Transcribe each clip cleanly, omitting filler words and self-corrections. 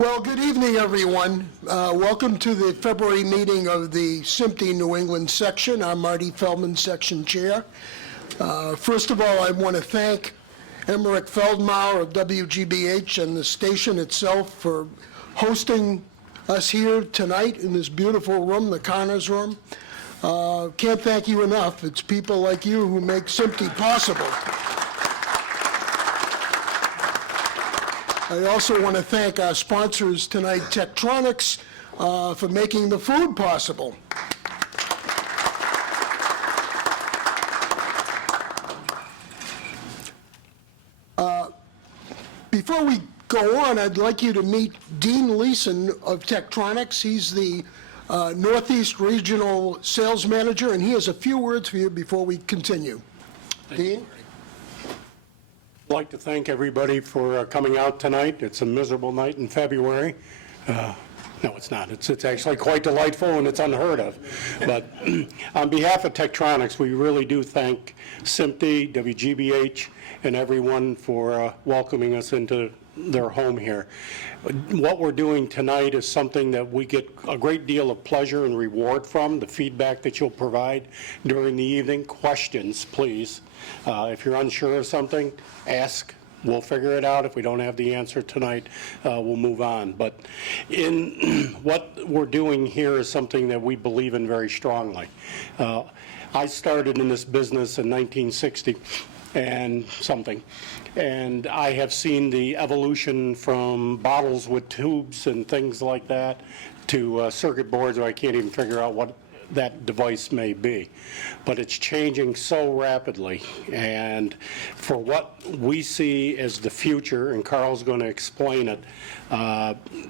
Well, good evening, everyone. Welcome to the February meeting of the SMPTE New England section. I'm Marty Feldman, section chair. First of all, I want to thank Emmerich Feldmauer of WGBH and the station itself for hosting us here tonight in this beautiful room, the Connors Room. Can't thank you enough. It's people like you who make SMPTE possible. I also want to thank our sponsors tonight, TEKTRONIX, for making the food possible. Before we go on, I'd like you to meet Dean Leeson of TEKTRONIX. He's the Northeast Regional Sales Manager, and he has a few words for you before we continue. Dean? I'd like to thank everybody for coming out tonight. It's a miserable night in February. No, it's not. It's actually quite delightful, and it's unheard of. But on behalf of TEKTRONIX, we really do thank SMPTE, WGBH, and everyone for welcoming us into their home here. What we're doing tonight is something that we get a great deal of pleasure and reward from, the feedback that you'll provide during the evening. Questions, please. If you're unsure of something, ask. We'll figure it out. If we don't have the answer tonight, we'll move on. But in what we're doing here is something that we believe in very strongly. I started in this business in 1960 and something, and I have seen the evolution from bottles with tubes and things like that to circuit boards where I can't even figure out what that device may be. But it's changing so rapidly, and for what we see as the future, and Karl's going to explain it,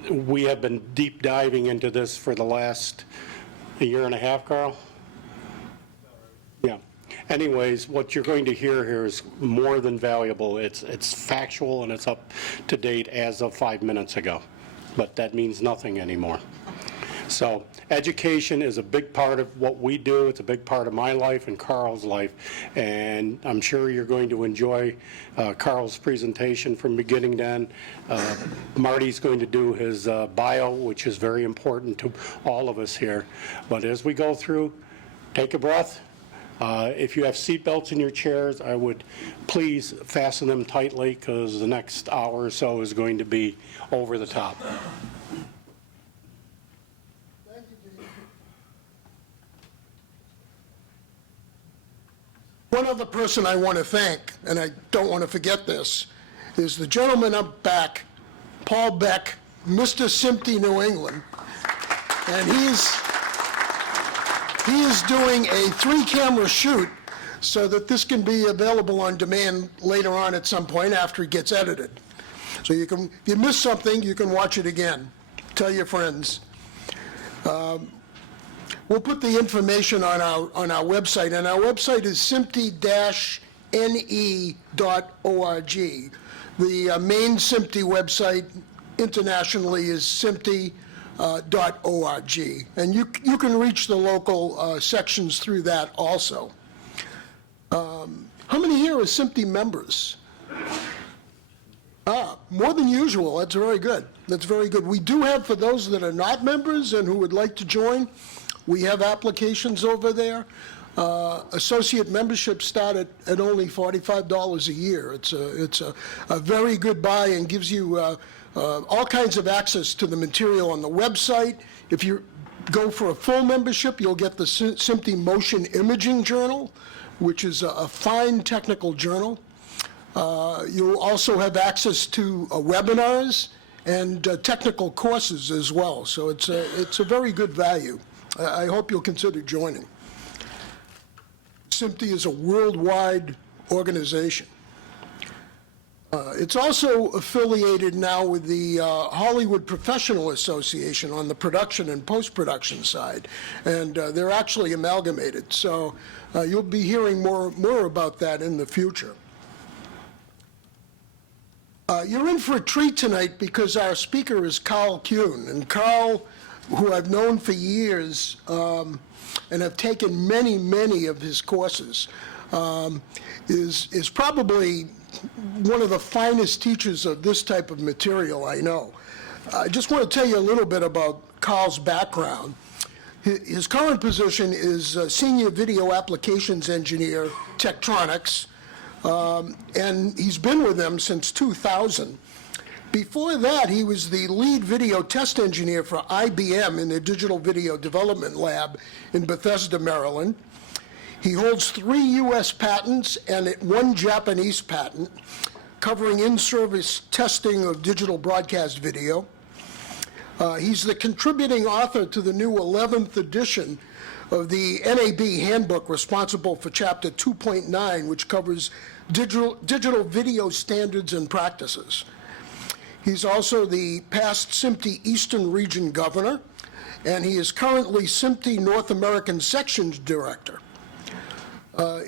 we have been deep diving into this for the last year and a half, Karl? Yeah. Anyways, what you're going to hear here is more than valuable. It's factual, and it's up to date as of 5 minutes ago, but that means nothing anymore. So education is a big part of what we do. It's a big part of my life and Karl's life, and I'm sure you're going to enjoy Karl's presentation from beginning to end. Marty's going to do his bio, which is very important to all of us here. But as we go through, take a breath. If you have seat belts in your chairs, I would please fasten them tightly, because the next hour or so is going to be over the top. One other person I want to thank, and I don't want to forget this, is the gentleman up back, Paul Beck, Mr. SMPTE New England, and he is doing a 3-camera shoot so that this can be available on demand later on at some point after it gets edited. So you can, if you miss something, you can watch it again. Tell your friends. We'll put the information on our website, and our website is SMPTE-ne.org. The main SMPTE website internationally is SMPTE.org, and you can reach the local sections through that also. How many here are SMPTE members? More than usual. That's very good. That's very good. We do have, for those that are not members and who would like to join, we have applications over there. Associate memberships start at only $45 a year. It's a very good buy and gives you all kinds of access to the material on the website. If you go for a full membership, you'll get the SMPTE Motion Imaging Journal, which is a fine technical journal. You'll also have access to webinars and technical courses as well. So it's a very good value. I hope you'll consider joining. SMPTE is a worldwide organization. It's also affiliated now with the Hollywood Professional Association on the production and post-production side, and they're actually amalgamated. So you'll be hearing more about that in the future. You're in for a treat tonight because our speaker is Karl Kuhn, and Karl, who I've known for years and have taken many of his courses, is probably one of the finest teachers of this type of material I know. I just want to tell you a little bit about Karl's background. His current position is Senior Video Applications Engineer, TEKTRONIX, and he's been with them since 2000. Before that, he was the lead video test engineer for IBM in their Digital Video Development Lab in Bethesda, Maryland. He holds 3 U.S. patents and 1 Japanese patent covering in-service testing of digital broadcast video. He's the contributing author to the new 11th edition of the NAB Handbook, responsible for Chapter 2.9, which covers digital video standards and practices. He's also the past SMPTE Eastern Region Governor, and he is currently SMPTE North American Sections Director.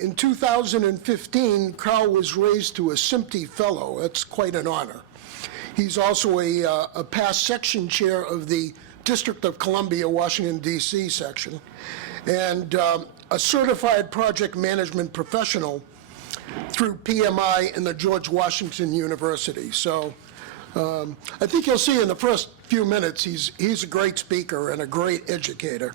In 2015, Karl was raised to a SMPTE Fellow. That's quite an honor. He's also a past section chair of the District of Columbia, Washington, D.C. section, and a certified project management professional through PMI and the George Washington University. So I think you'll see in the first few minutes he's a great speaker and a great educator.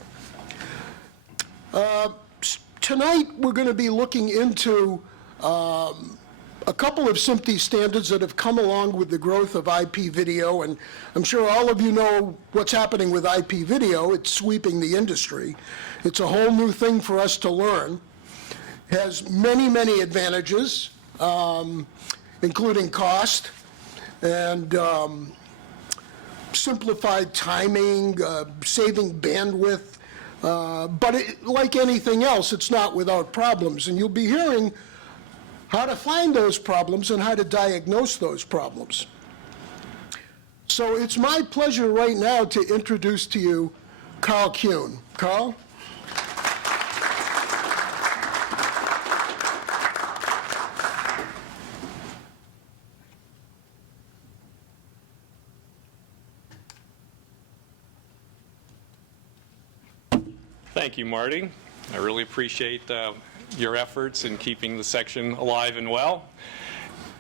Tonight we're going to be looking into a couple of SMPTE standards that have come along with the growth of IP video, and I'm sure all of you know what's happening with IP video. It's sweeping the industry. It's a whole new thing for us to learn. It has many, many advantages, including cost and simplified timing, saving bandwidth, but like anything else, it's not without problems, and you'll be hearing how to find those problems and how to diagnose those problems. So it's my pleasure right now to introduce to you Karl Kuhn. Karl? Thank you, Marty. I really appreciate your efforts in keeping the section alive and well.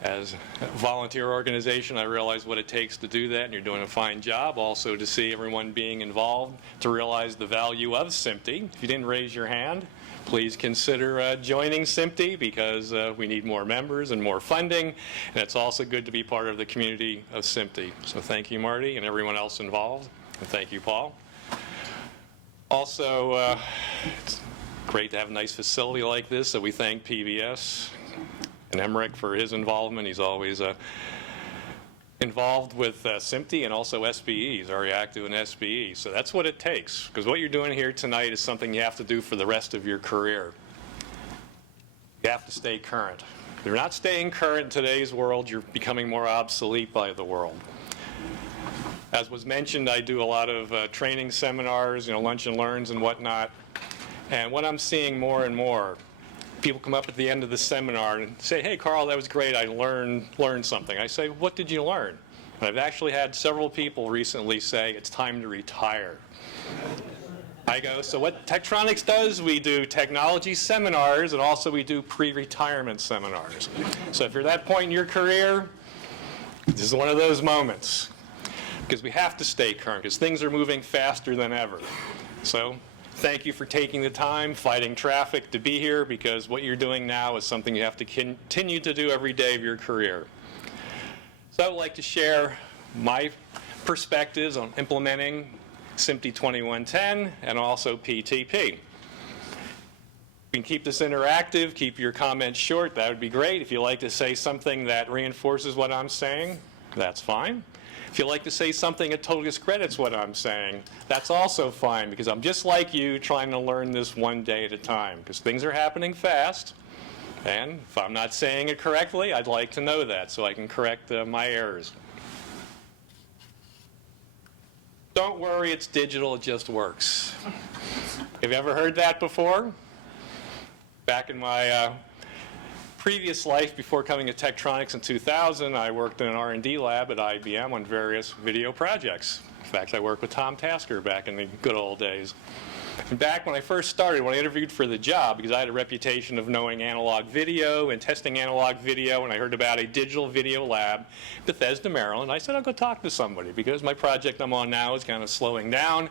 As a volunteer organization, I realize what it takes to do that, and you're doing a fine job. Also, to see everyone being involved, to realize the value of SMPTE. If you didn't raise your hand, please consider joining SMPTE, because we need more members and more funding, and it's also good to be part of the community of SMPTE. So thank you, Marty, and everyone else involved, and thank you, Paul. Also, it's great to have a nice facility like this, so we thank PBS and Emmerich for his involvement. He's always involved with SMPTE and also SBE. He's very active in SBE. So that's what it takes, because what you're doing here tonight is something you have to do for the rest of your career. You have to stay current. If you're not staying current in today's world, you're becoming more obsolete by the world. As was mentioned, I do a lot of training seminars, lunch and learns and whatnot. And what I'm seeing more and more, people come up at the end of the seminar and say, "Hey, Karl, that was great. I learned something." I say, "What did you learn?" And I've actually had several people recently say, "It's time to retire." I go, "So what TEKTRONIX does, we do technology seminars, and also we do pre-retirement seminars." So if you're at that point in your career, this is one of those moments, because we have to stay current, because things are moving faster than ever. So thank you for taking the time, fighting traffic to be here, because what you're doing now is something you have to continue to do every day of your career. So I would like to share my perspectives on implementing SMPTE 2110 and also PTP. We can keep this interactive, keep your comments short. That would be great. If you'd like to say something that reinforces what I'm saying, that's fine. If you'd like to say something that totally discredits what I'm saying, that's also fine, because I'm just like you, trying to learn this one day at a time, because things are happening fast, and if I'm not saying it correctly, I'd like to know that so I can correct my errors. Don't worry, it's digital, it just works. Have you ever heard that before? Back in my previous life, before coming to TEKTRONIX in 2000, I worked in an R&D lab at IBM on various video projects. In fact, I worked with Tom Tasker back in the good old days. And back when I first started, when I interviewed for the job, because I had a reputation of knowing analog video and testing analog video, and I heard about a digital video lab, Bethesda, Maryland, I said, I'll go talk to somebody, because my project I'm on now is kind of slowing down.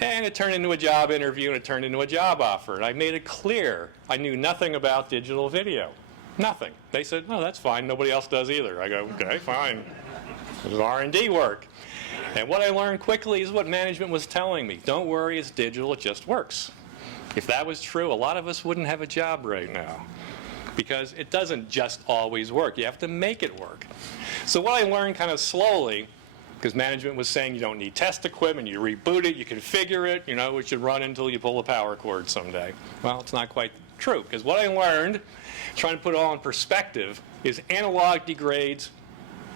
And it turned into a job interview, and it turned into a job offer. And I made it clear I knew nothing about digital video. Nothing. They said, no, that's fine. Nobody else does either. I go, okay, fine. This is R&D work. And what I learned quickly is what management was telling me. Don't worry, it's digital, it just works. If that was true, a lot of us wouldn't have a job right now, because it doesn't just always work. You have to make it work. So what I learned kind of slowly, because management was saying you don't need test equipment, you reboot it, you configure it, you know, it should run until you pull a power cord someday. Well, it's not quite true, because what I learned, trying to put it all in perspective, is analog degrades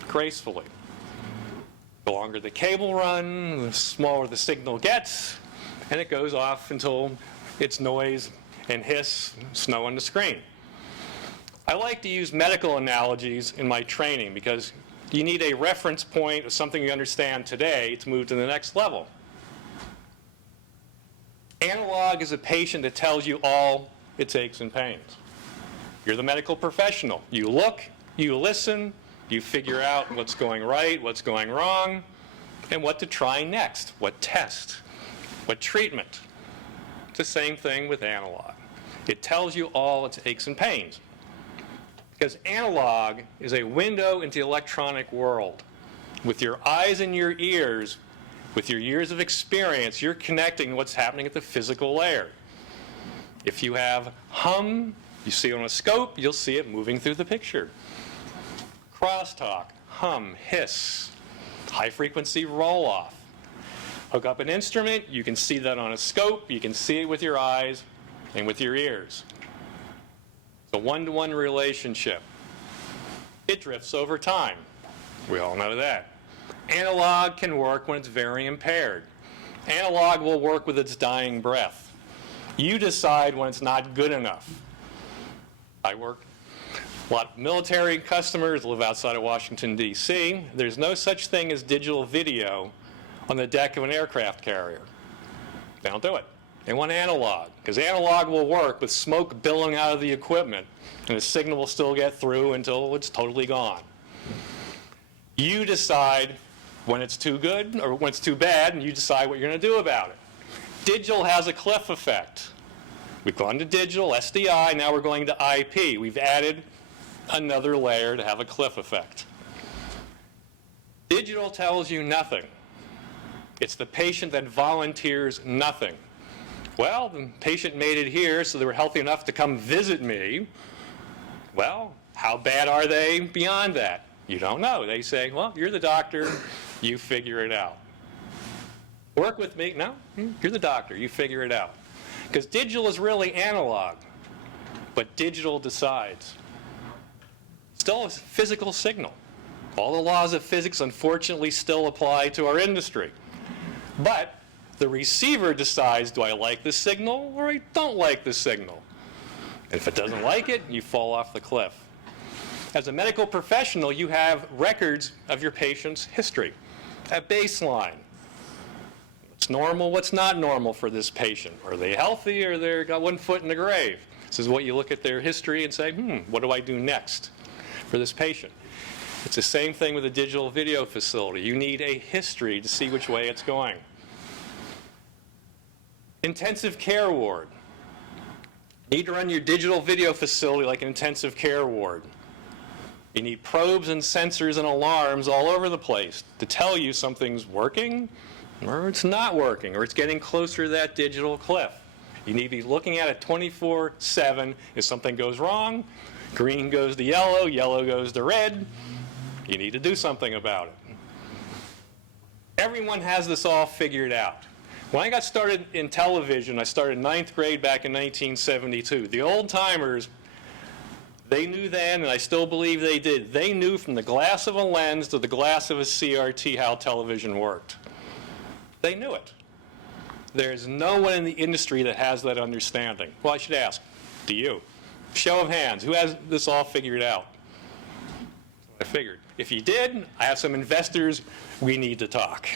gracefully. The longer the cable run, the smaller the signal gets, and it goes off until it's noise and hiss, snow on the screen. I like to use medical analogies in my training because you need a reference point of something you understand today to move to the next level. Analog is a patient that tells you all its aches and pains. You're the medical professional. You look, you listen, you figure out what's going right, what's going wrong, and what to try next, what test, what treatment. It's the same thing with analog. It tells you all its aches and pains. Because analog is a window into the electronic world. With your eyes and your ears, with your years of experience, you're connecting what's happening at the physical layer. If you have hum, you see it on a scope, you'll see it moving through the picture. Crosstalk, hum, hiss, high-frequency roll-off. Hook up an instrument, you can see that on a scope, you can see it with your eyes and with your ears. It's a one-to-one relationship. It drifts over time. We all know that. Analog can work when it's very impaired. Analog will work with its dying breath. You decide when it's not good enough. I work a lot of military customers, live outside of Washington, D.C. There's no such thing as digital video on the deck of an aircraft carrier. They don't do it. They want analog, because analog will work with smoke billowing out of the equipment, and the signal will still get through until it's totally gone. You decide when it's too good or when it's too bad, and you decide what you're going to do about it. Digital has a cliff effect. We've gone to digital, SDI, now we're going to IP. We've added another layer to have a cliff effect. Digital tells you nothing. It's the patient that volunteers nothing. Well, the patient made it here, so they were healthy enough to come visit me. Well, how bad are they beyond that? You don't know. They say, well, you're the doctor, you figure it out. Work with me. No, you're the doctor, you figure it out. Because digital is really analog, but digital decides. Still a physical signal. All the laws of physics, unfortunately, still apply to our industry. But the receiver decides, do I like this signal or I don't like this signal? And if it doesn't like it, you fall off the cliff. As a medical professional, you have records of your patient's history, a baseline. What's normal, what's not normal for this patient? Are they healthy or they've got one foot in the grave? This is what you look at their history and say, what do I do next for this patient? It's the same thing with a digital video facility. You need a history to see which way it's going. Intensive care ward. You need to run your digital video facility like an intensive care ward. You need probes and sensors and alarms all over the place to tell you something's working or it's not working or it's getting closer to that digital cliff. You need to be looking at it 24/7. If something goes wrong, green goes to yellow, yellow goes to red. You need to do something about it. Everyone has this all figured out. When I got started in television, I started 9th grade back in 1972. The old-timers, they knew then, and I still believe they did. They knew from the glass of a lens to the glass of a CRT how television worked. They knew it. There's no one in the industry that has that understanding. Well, I should ask, do you? Show of hands, who has this all figured out? I figured. If you did, I have some investors, we need to talk.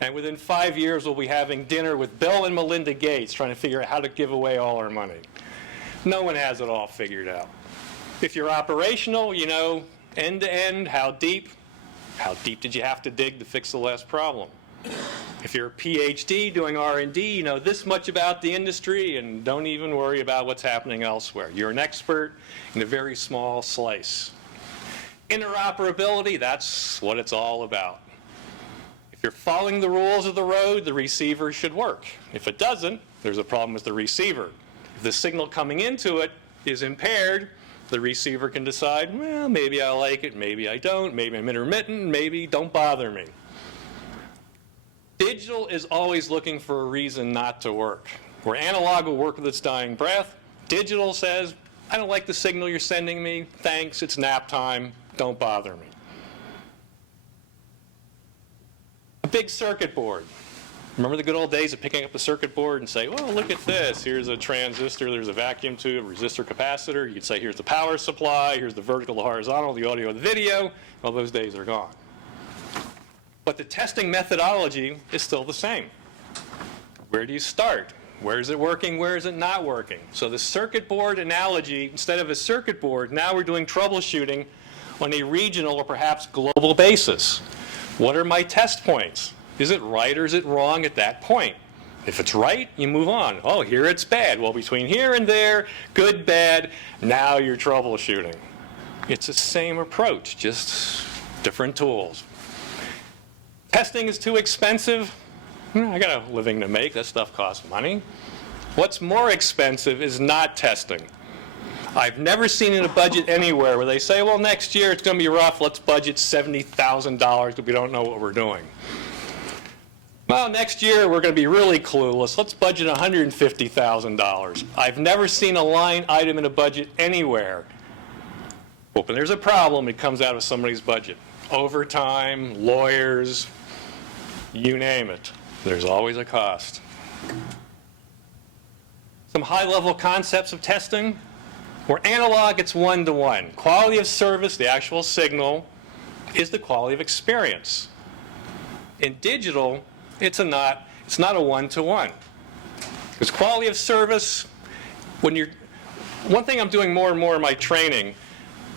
And within 5 years, we'll be having dinner with Bill and Melinda Gates trying to figure out how to give away all our money. No one has it all figured out. If you're operational, you know, end to end, how deep did you have to dig to fix the last problem? If you're a PhD doing R&D, you know this much about the industry and don't even worry about what's happening elsewhere. You're an expert in a very small slice. Interoperability, that's what it's all about. If you're following the rules of the road, the receiver should work. If it doesn't, there's a problem with the receiver. If the signal coming into it is impaired, the receiver can decide, well, maybe I like it, maybe I don't, maybe I'm intermittent, maybe don't bother me. Digital is always looking for a reason not to work. Where analog will work with its dying breath, digital says, I don't like the signal you're sending me, thanks, it's nap time, don't bother me. A big circuit board. Remember the good old days of picking up a circuit board and say, well, look at this. Here's a transistor, there's a vacuum tube, resistor, capacitor. You could say, here's the power supply, here's the vertical, the horizontal, the audio, the video. Well, those days are gone. But the testing methodology is still the same. Where do you start? Where is it working? Where is it not working? So the circuit board analogy, instead of a circuit board, now we're doing troubleshooting on a regional or perhaps global basis. What are my test points? Is it right or is it wrong at that point? If it's right, you move on. Oh, here it's bad. Well, between here and there, good, bad, now you're troubleshooting. It's the same approach, just different tools. Testing is too expensive. I got a living to make. That stuff costs money. What's more expensive is not testing. I've never seen in a budget anywhere where they say, well, next year it's going to be rough. Let's budget $70,000 because we don't know what we're doing. Well, next year we're going to be really clueless. Let's budget $150,000. I've never seen a line item in a budget anywhere. Well, when there's a problem, it comes out of somebody's budget. Overtime, lawyers, you name it. There's always a cost. Some high-level concepts of testing. Where analog, it's one-to-one. Quality of service, the actual signal, is the quality of experience. In digital, it's not a one-to-one. Because quality of service, one thing I'm doing more and more in my training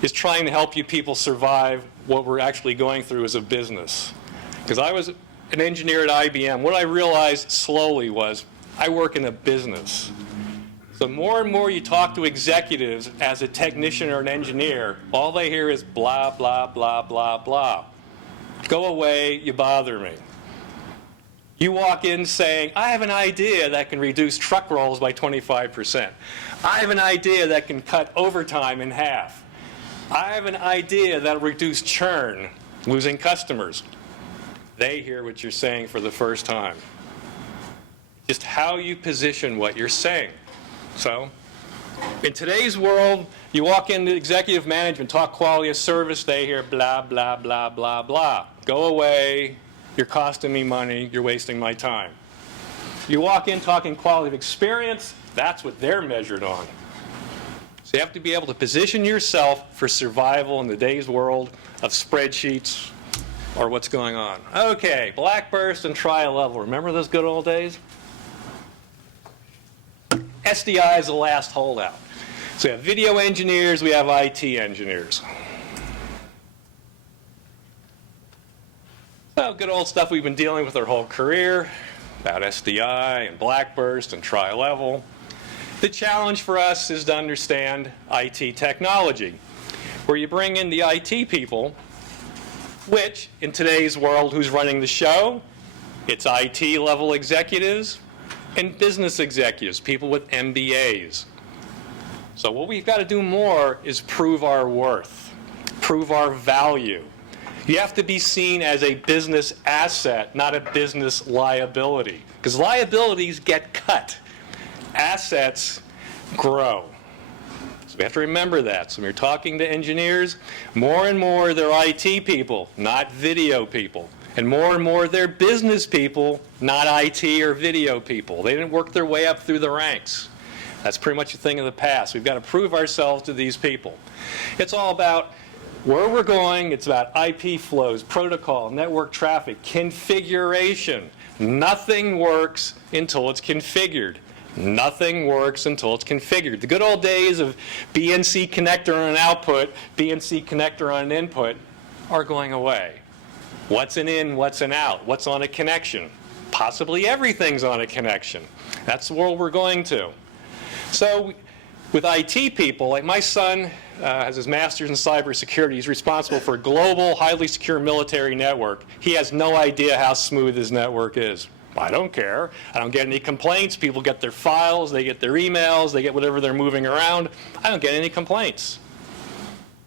is trying to help you people survive what we're actually going through as a business. Because I was an engineer at IBM. What I realized slowly was I work in a business. So more and more you talk to executives as a technician or an engineer, all they hear is blah, blah, blah, blah, blah. Go away, you bother me. You walk in saying, I have an idea that can reduce truck rolls by 25%. I have an idea that can cut overtime in half. I have an idea that will reduce churn, losing customers. They hear what you're saying for the first time. Just how you position what you're saying. So, in today's world, you walk into executive management, talk quality of service, they hear blah, blah, blah, blah, blah. Go away, you're costing me money, you're wasting my time. You walk in talking quality of experience, that's what they're measured on. So you have to be able to position yourself for survival in today's world of spreadsheets or what's going on. Okay, blackburst and tri-level. Remember those good old days? SDI is the last holdout. So we have video engineers, we have IT engineers. So good old stuff we've been dealing with our whole career, about SDI and blackburst and tri-level. The challenge for us is to understand IT technology, where you bring in the IT people, which in today's world, who's running the show? It's IT level executives and business executives, people with MBAs. So what we've got to do more is prove our worth, prove our value. You have to be seen as a business asset, not a business liability, because liabilities get cut. Assets grow. So we have to remember that. So when you're talking to engineers, more and more they're IT people, not video people. And more they're business people, not IT or video people. They didn't work their way up through the ranks. That's pretty much a thing of the past. We've got to prove ourselves to these people. It's all about where we're going. It's about IP flows, protocol, network traffic, configuration. Nothing works until it's configured. Nothing works until it's configured. The good old days of BNC connector on an output, BNC connector on an input are going away. What's an in, what's an out? What's on a connection? Possibly everything's on a connection. That's the world we're going to. So with IT people, like my son has his master's in cybersecurity. He's responsible for a global, highly secure military network. He has no idea how smooth his network is. I don't care. I don't get any complaints. People get their files, they get their emails, they get whatever they're moving around. I don't get any complaints.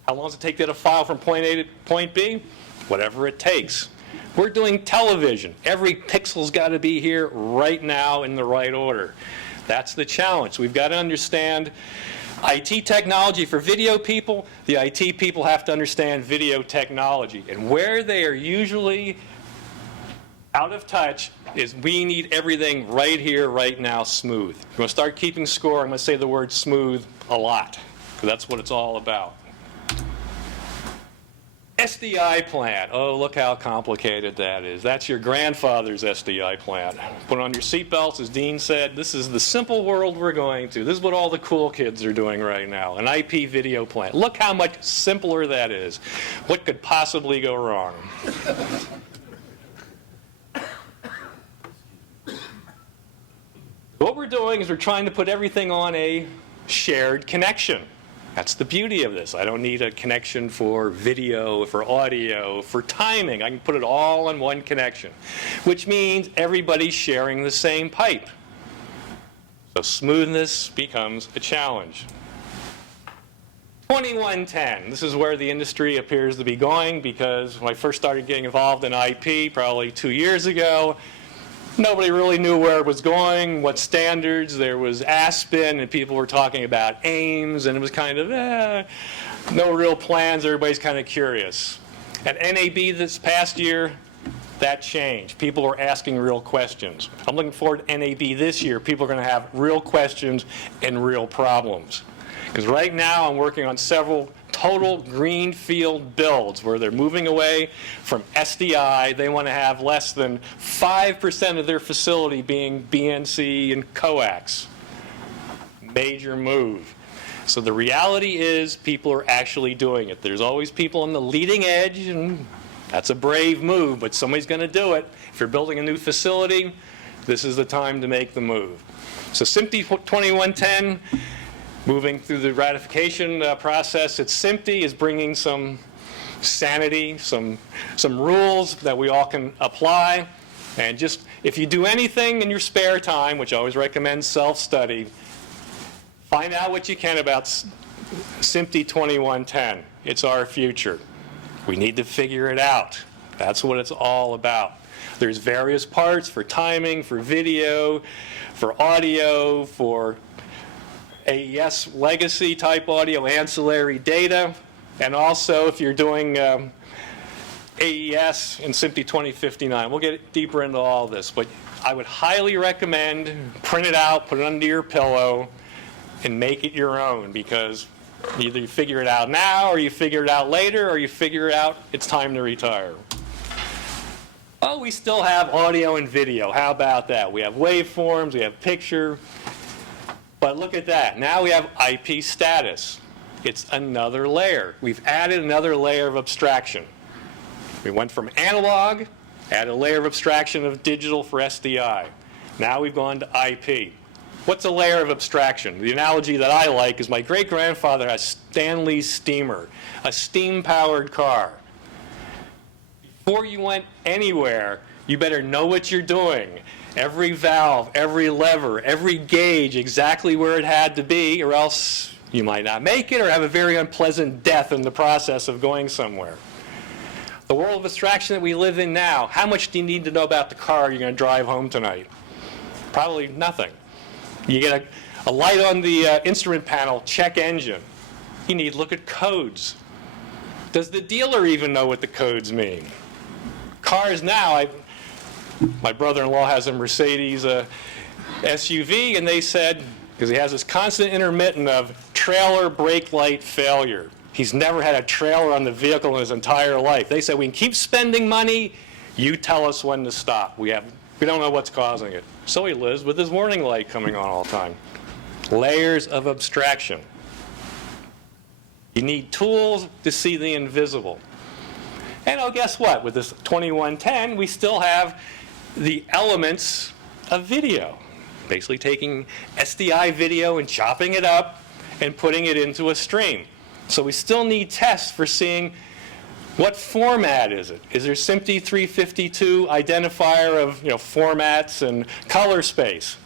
How long does it take to get a file from point A to point B? Whatever it takes. We're doing television. Every pixel's got to be here right now in the right order. That's the challenge. We've got to understand IT technology for video people. The IT people have to understand video technology. And where they are usually out of touch is we need everything right here, right now, smooth. If you want to start keeping score, I'm going to say the word smooth a lot, because that's what it's all about. SDI plan. Oh, look how complicated that is. That's your grandfather's SDI plan. Put on your seatbelts, as Dean said. This is the simple world we're going to. This is what all the cool kids are doing right now, an IP video plan. Look how much simpler that is. What could possibly go wrong? What we're doing is we're trying to put everything on a shared connection. That's the beauty of this. I don't need a connection for video, for audio, for timing. I can put it all on one connection, which means everybody's sharing the same pipe. So smoothness becomes a challenge. 2110, this is where the industry appears to be going, because when I first started getting involved in IP probably 2 years ago, nobody really knew where it was going, what standards. There was Aspen, and people were talking about AIMS, and it was kind of, no real plans. Everybody's kind of curious. At NAB this past year, that changed. People were asking real questions. I'm looking forward to NAB this year. People are going to have real questions and real problems. Because right now I'm working on several total greenfield builds where they're moving away from SDI. They want to have less than 5% of their facility being BNC and coax. Major move. So the reality is people are actually doing it. There's always people on the leading edge, and that's a brave move, but somebody's going to do it. If you're building a new facility, this is the time to make the move. So SMPTE 2110, moving through the ratification process at SMPTE is bringing some sanity, some rules that we all can apply. And just, if you do anything in your spare time, which I always recommend self-study, find out what you can about SMPTE 2110. It's our future. We need to figure it out. That's what it's all about. There's various parts for timing, for video, for audio, for AES legacy type audio, ancillary data, and also if you're doing AES in SMPTE 2059. We'll get deeper into all this, but I would highly recommend print it out, put it under your pillow, and make it your own, because either you figure it out now, or you figure it out later, or you figure it out it's time to retire. Oh, we still have audio and video. How about that? We have waveforms, we have picture. But look at that. Now we have IP status. It's another layer. We've added another layer of abstraction. We went from analog, added a layer of abstraction of digital for SDI. Now we've gone to IP. What's a layer of abstraction? The analogy that I like is my great-grandfather has Stanley's steamer, a steam-powered car. Before you went anywhere, you better know what you're doing. Every valve, every lever, every gauge, exactly where it had to be, or else you might not make it or have a very unpleasant death in the process of going somewhere. The world of abstraction that we live in now, how much do you need to know about the car you're going to drive home tonight? Probably nothing. You get a light on the instrument panel, check engine. You need to look at codes. Does the dealer even know what the codes mean? Cars now, my brother-in-law has a Mercedes SUV, and they said, because he has this constant intermittent of trailer brake light failure. He's never had a trailer on the vehicle in his entire life. They said, we can keep spending money, you tell us when to stop. We have We don't know what's causing it. So he lives with his warning light coming on all the time. Layers of abstraction. You need tools to see the invisible. And oh, guess what? With this 2110, we still have the elements of video. Basically taking SDI video and chopping it up and putting it into a stream. So we still need tests for seeing what format is it. Is there SMPTE 352 identifier of formats and color space?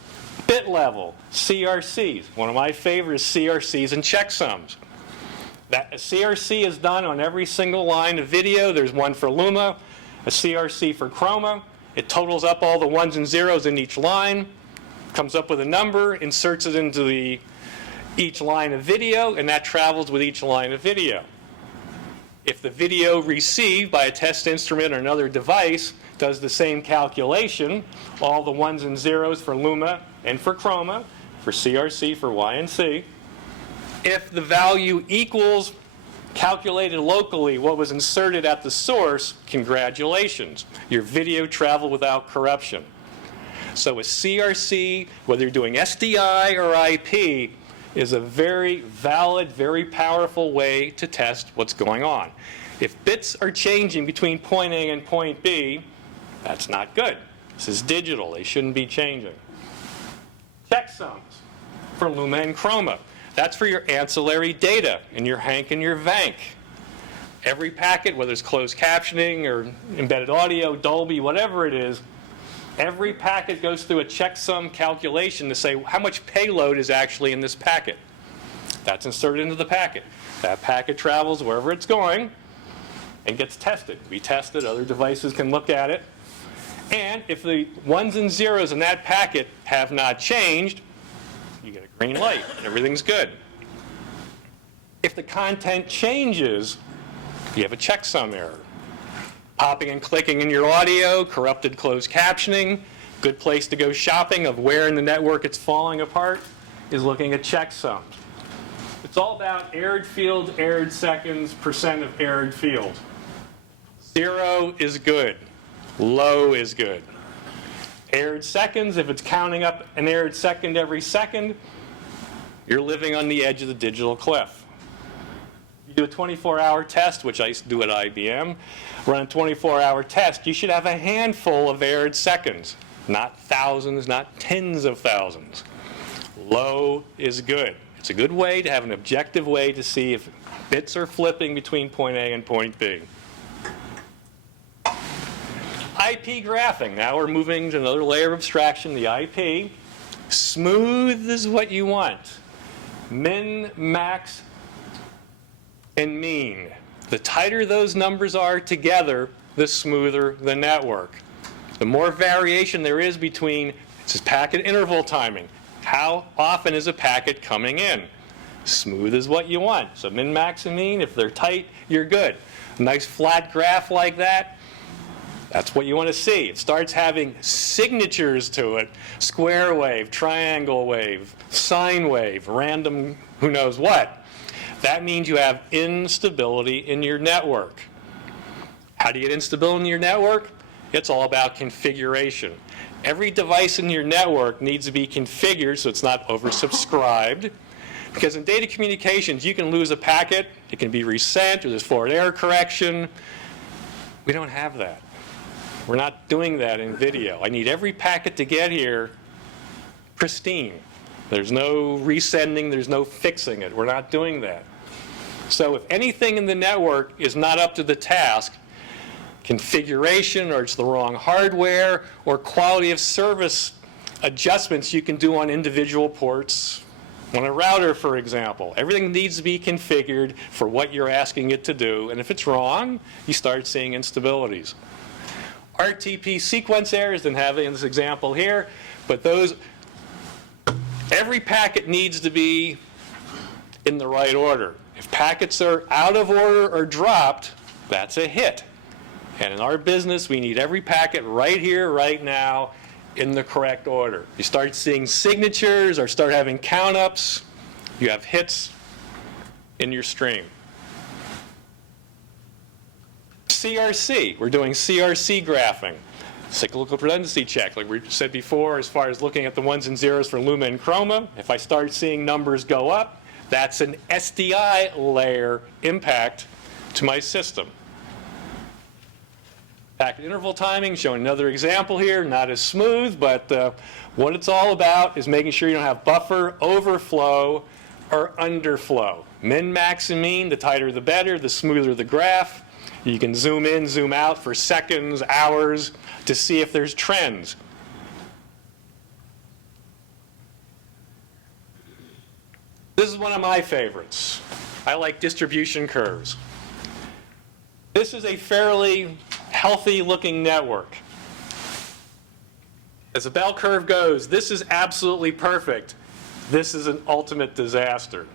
Bit level, CRCs. One of my favorites is CRCs and checksums. That a CRC is done on every single line of video. There's one for Luma, a CRC for Chroma. It totals up all the ones and zeros in each line, comes up with a number, inserts it into each line of video, and that travels with each line of video. If the video received by a test instrument or another device does the same calculation, all the ones and zeros for Luma and for Chroma, for CRC, for Y and C, if the value equals calculated locally what was inserted at the source, congratulations. Your video traveled without corruption. So a CRC, whether you're doing SDI or IP, is a very valid, very powerful way to test what's going on. If bits are changing between point A and point B, that's not good. This is digital. They shouldn't be changing. Checksums for Luma and Chroma. That's for your ancillary data in your Hank and your Vank. Every packet, whether it's closed captioning or embedded audio, Dolby, whatever it is, every packet goes through a checksum calculation to say how much payload is actually in this packet. That's inserted into the packet. That packet travels wherever it's going and gets tested. We test it. Other devices can look at it. And if the ones and zeros in that packet have not changed, you get a green light. Everything's good. If the content changes, you have a checksum error. Popping and clicking in your audio, corrupted closed captioning, good place to go shopping of where in the network it's falling apart is looking at checksums. It's all about errored fields, errored seconds, percent of errored field. 0 is good. Low is good. Errored seconds, if it's counting up an errored second every second, you're living on the edge of the digital cliff. You do a 24-hour test, which I used to do at IBM, run a 24-hour test, you should have a handful of errored seconds, not thousands, not tens of thousands. Low is good. It's a good way to have an objective way to see if bits are flipping between point A and point B. IP graphing. Now we're moving to another layer of abstraction, the IP. Smooth is what you want. Min, max, and mean. The tighter those numbers are together, the smoother the network. The more variation there is between, this is packet interval timing. How often is a packet coming in? Smooth is what you want. So min, max, and mean, if they're tight, you're good. A nice flat graph like that, that's what you want to see. It starts having signatures to it. Square wave, triangle wave, sine wave, random who knows what. That means you have instability in your network. How do you get instability in your network? It's all about configuration. Every device in your network needs to be configured so it's not oversubscribed. Because in data communications, you can lose a packet. It can be resent, or there's forward error correction. We don't have that. We're not doing that in video. I need every packet to get here pristine. There's no resending, there's no fixing it. We're not doing that. So if anything in the network is not up to the task, configuration, or it's the wrong hardware, or quality of service adjustments you can do on individual ports, on a router, for example. Everything needs to be configured for what you're asking it to do, and if it's wrong, you start seeing instabilities. RTP sequence errors, didn't have it in this example here, but those, every packet needs to be in the right order. If packets are out of order or dropped, that's a hit. And in our business, we need every packet right here, right now, in the correct order. You start seeing signatures or start having count-ups, you have hits in your stream. CRC, we're doing CRC graphing. Cyclical redundancy check, like we said before, as far as looking at the ones and zeros for luma and chroma. If I start seeing numbers go up, that's an SDI layer impact to my system. Packet interval timing, showing another example here, not as smooth, but what it's all about is making sure you don't have buffer overflow or underflow. Min, max, and mean, the tighter the better, the smoother the graph. You can zoom in, zoom out for seconds, hours, to see if there's trends. This is one of my favorites. I like distribution curves. This is a fairly healthy looking network. As a bell curve goes, this is absolutely perfect. This is an ultimate disaster.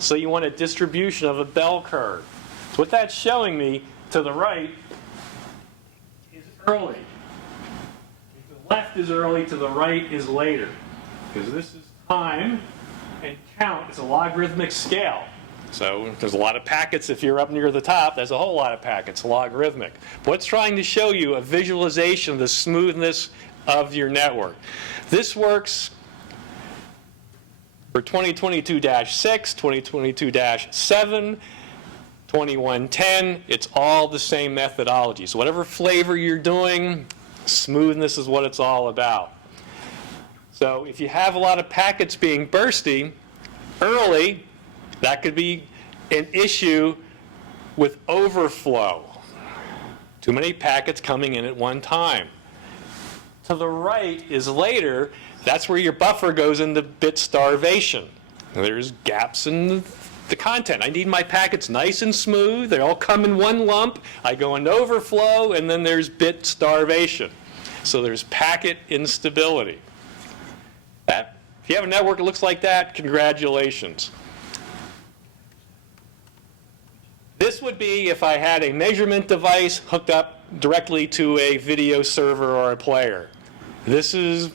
So you want a distribution of a bell curve. So what that's showing me to the right is early. If the left is early, to the right is later. Because this is time and count. It's a logarithmic scale. So there's a lot of packets. If you're up near the top, there's a whole lot of packets, logarithmic. But it's trying to show you a visualization of the smoothness of your network. This works for 2022-6, 2022-7, 2110. It's all the same methodology. So whatever flavor you're doing, smoothness is what it's all about. So if you have a lot of packets being bursty early, that could be an issue with overflow. Too many packets coming in at one time. To the right is later. That's where your buffer goes into bit starvation. There's gaps in the content. I need my packets nice and smooth. They all come in one lump. I go into overflow, and then there's bit starvation. So there's packet instability. If you have a network that looks like that, congratulations. This would be if I had a measurement device hooked up directly to a video server or a player. This is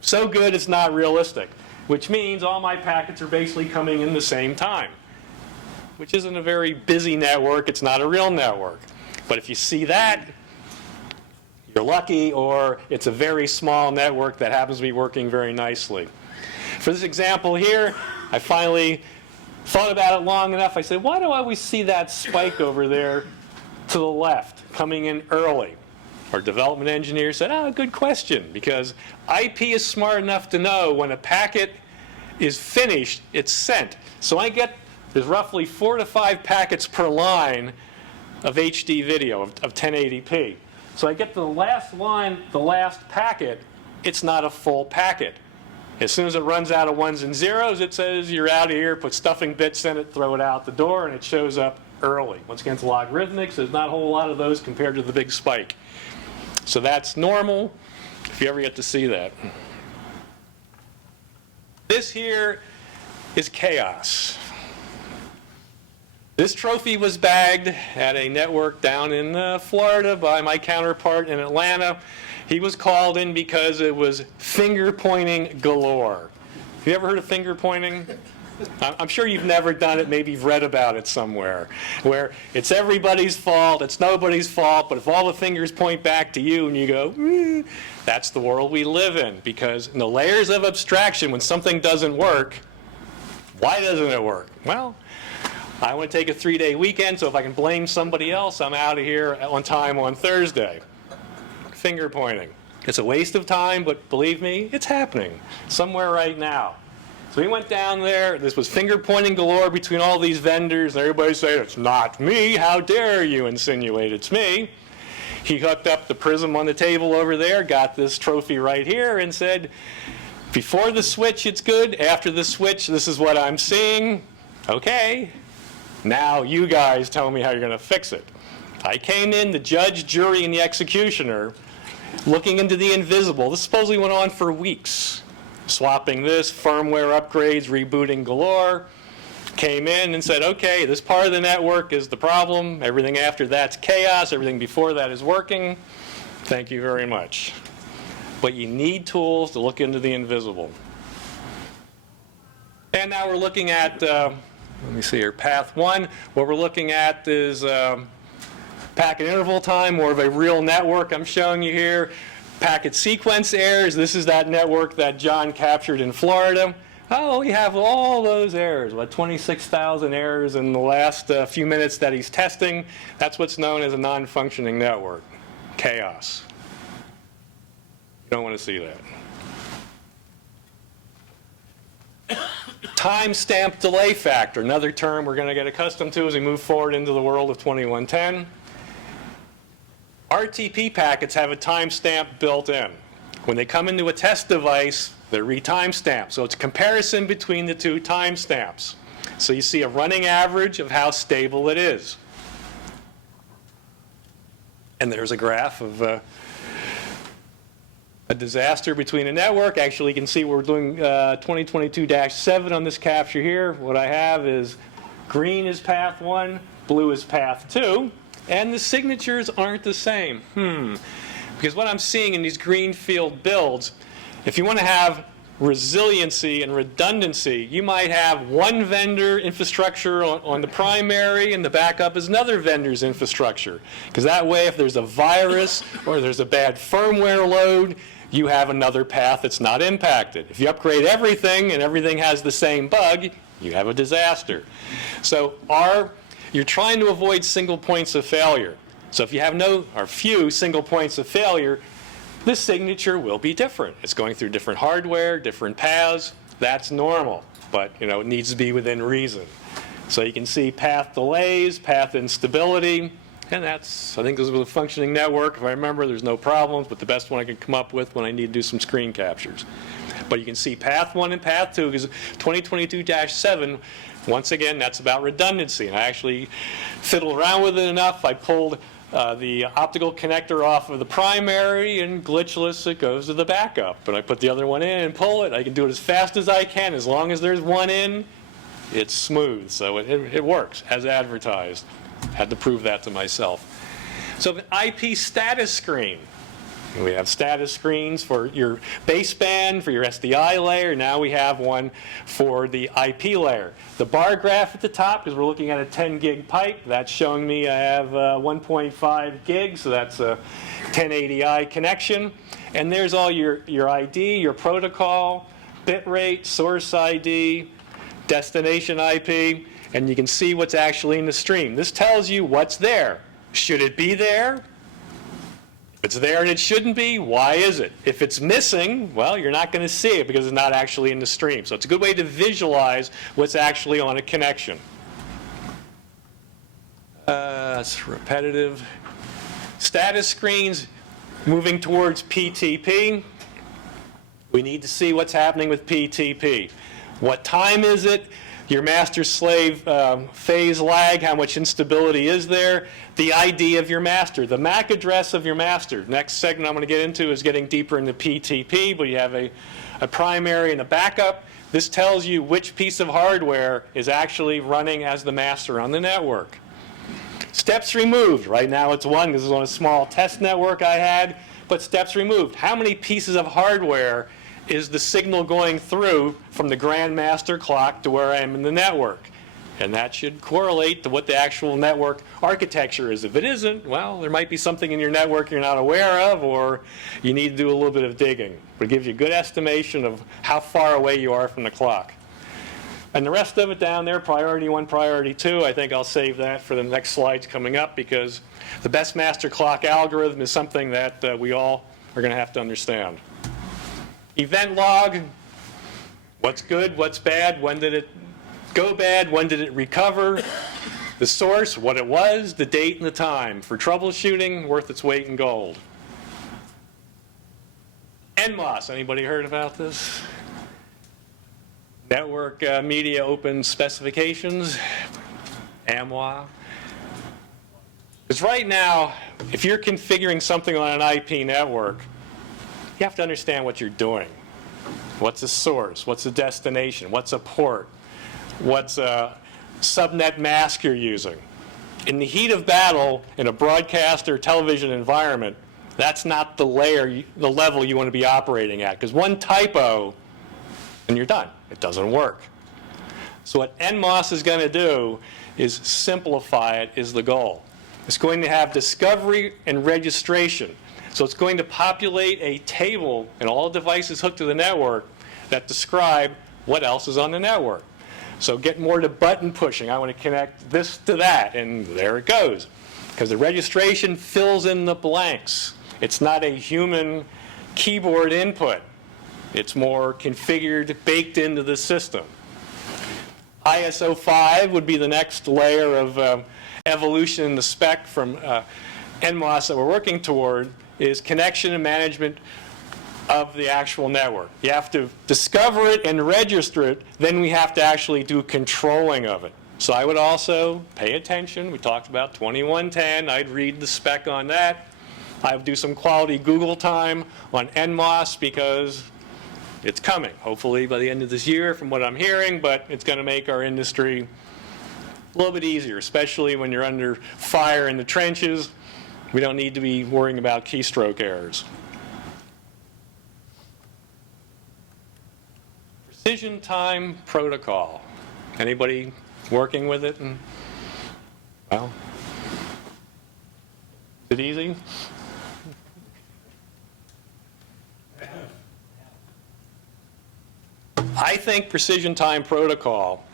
so good it's not realistic, which means all my packets are basically coming in the same time, which isn't a very busy network. It's not a real network. But if you see that, you're lucky, or it's a very small network that happens to be working very nicely. For this example here, I finally thought about it long enough. I said, why do I always see that spike over there to the left, coming in early? Our development engineer said, oh, good question, because IP is smart enough to know when a packet is finished, it's sent. So there's roughly 4 to 5 packets per line of HD video, of 1080p. So I get to the last line, the last packet, it's not a full packet. As soon as it runs out of ones and zeros, it says you're out of here, put stuffing bits in it, throw it out the door, and it shows up early. Once again, it's logarithmic, so there's not a whole lot of those compared to the big spike. So that's normal, if you ever get to see that. This here is chaos. This trophy was bagged at a network down in Florida by my counterpart in Atlanta. He was called in because it was finger pointing galore. Have you ever heard of finger pointing? I'm sure you've never done it. Maybe you've read about it somewhere, where it's everybody's fault, it's nobody's fault, but if all the fingers point back to you and you go, that's the world we live in. Because in the layers of abstraction, when something doesn't work, why doesn't it work? Well, I want to take a 3-day weekend, so if I can blame somebody else, I'm out of here on time on Thursday. Finger pointing. It's a waste of time, but believe me, it's happening somewhere right now. So we went down there. This was finger pointing galore between all these vendors, and everybody saying, it's not me. How dare you insinuate it's me? He hooked up the prism on the table over there, got this trophy right here, and said, before the switch, it's good. After the switch, this is what I'm seeing. Okay. Now you guys tell me how you're going to fix it. I came in, the judge, jury, and the executioner, looking into the invisible. This supposedly went on for weeks. Swapping this, firmware upgrades, rebooting galore. Came in and said, okay, this part of the network is the problem. Everything after that's chaos. Everything before that is working. Thank you very much. But you need tools to look into the invisible. And now we're looking at, let me see here, path 1. What we're looking at is Packet interval time, more of a real network I'm showing you here. Packet sequence errors, this is that network that John captured in Florida. Oh, we have all those errors, 26,000 errors in the last few minutes that he's testing. That's what's known as a non-functioning network. Chaos. You don't want to see that. Timestamp delay factor, another term we're going to get accustomed to as we move forward into the world of 2110. RTP packets have a timestamp built in. When they come into a test device, they're re-timestamped. So it's a comparison between the two timestamps. So you see a running average of how stable it is. And there's a graph of a disaster between a network. Actually, you can see we're doing 2022-7 on this capture here. What I have is green is path 1, blue is path 2. And the signatures aren't the same. Because what I'm seeing in these greenfield builds, if you want to have resiliency and redundancy, you might have one vendor infrastructure on the primary and the backup is another vendor's infrastructure. Because that way, if there's a virus or there's a bad firmware load, you have another path that's not impacted. If you upgrade everything and everything has the same bug, you have a disaster. So you're trying to avoid single points of failure. So if you have few single points of failure, this signature will be different. It's going through different hardware, different paths. That's normal, but it needs to be within reason. So you can see path delays, path instability, and I think this was a functioning network. If I remember, there's no problems, but the best one I can come up with when I need to do some screen captures. But you can see path 1 and path 2, because 2022-7, once again, that's about redundancy. And I actually fiddled around with it enough. I pulled the optical connector off of the primary, and glitchless, it goes to the backup. But I put the other one in and pull it. I can do it as fast as I can. As long as there's one in, it's smooth. So it works, as advertised. Had to prove that to myself. So an IP status screen. We have status screens for your baseband, for your SDI layer. Now we have one for the IP layer. The bar graph at the top, because we're looking at a 10 gig pipe, that's showing me I have 1.5 gigs, so that's a 1080i connection. And there's all your ID, your protocol, bit rate, source ID, destination IP, and you can see what's actually in the stream. This tells you what's there. Should it be there? If it's there and it shouldn't be, why is it? If it's missing, well, you're not going to see it because it's not actually in the stream. So it's a good way to visualize what's actually on a connection. It's repetitive. Status screens moving towards PTP. We need to see what's happening with PTP. What time is it? Your master-slave phase lag, how much instability is there? The ID of your master, the MAC address of your master. Next segment I'm going to get into is getting deeper into PTP, but you have a primary and a backup. This tells you which piece of hardware is actually running as the master on the network. Steps removed. Right now it's 1. This is on a small test network I had, but steps removed. How many pieces of hardware is the signal going through from the grandmaster clock to where I am in the network? And that should correlate to what the actual network architecture is. If it isn't, well, there might be something in your network you're not aware of, or you need to do a little bit of digging. But it gives you a good estimation of how far away you are from the clock. And the rest of it down there, priority 1, priority 2, I think I'll save that for the next slides coming up, because the best master clock algorithm is something that we all are going to have to understand. Event log, what's good, what's bad, when did it go bad, when did it recover, the source, what it was, the date and the time. For troubleshooting, worth its weight in gold. NMOS, anybody heard about this? Network Media Open Specifications, AMWA. Because right now, if you're configuring something on an IP network, you have to understand what you're doing. What's the source? What's the destination? What's a port? What's a subnet mask you're using? In the heat of battle, in a broadcast or television environment, that's not the level you want to be operating at. Because one typo, and you're done. It doesn't work. So what NMOS is going to do is simplify it, is the goal. It's going to have discovery and registration. So it's going to populate a table in all devices hooked to the network that describe what else is on the network. So get more to button pushing. I want to connect this to that, and there it goes. Because the registration fills in the blanks. It's not a human keyboard input. It's more configured, baked into the system. ISO 5 would be the next layer of evolution in the spec from NMOS that we're working toward, is connection and management of the actual network. You have to discover it and register it, then we have to actually do controlling of it. So I would also pay attention. We talked about 2110. I'd read the spec on that. I would do some quality Google time on NMOS because it's coming, hopefully by the end of this year from what I'm hearing, but it's going to make our industry a little bit easier, especially when you're under fire in the trenches. We don't need to be worrying about keystroke errors. Precision time protocol. Anybody working with it? And, well, is it easy? I think precision time protocol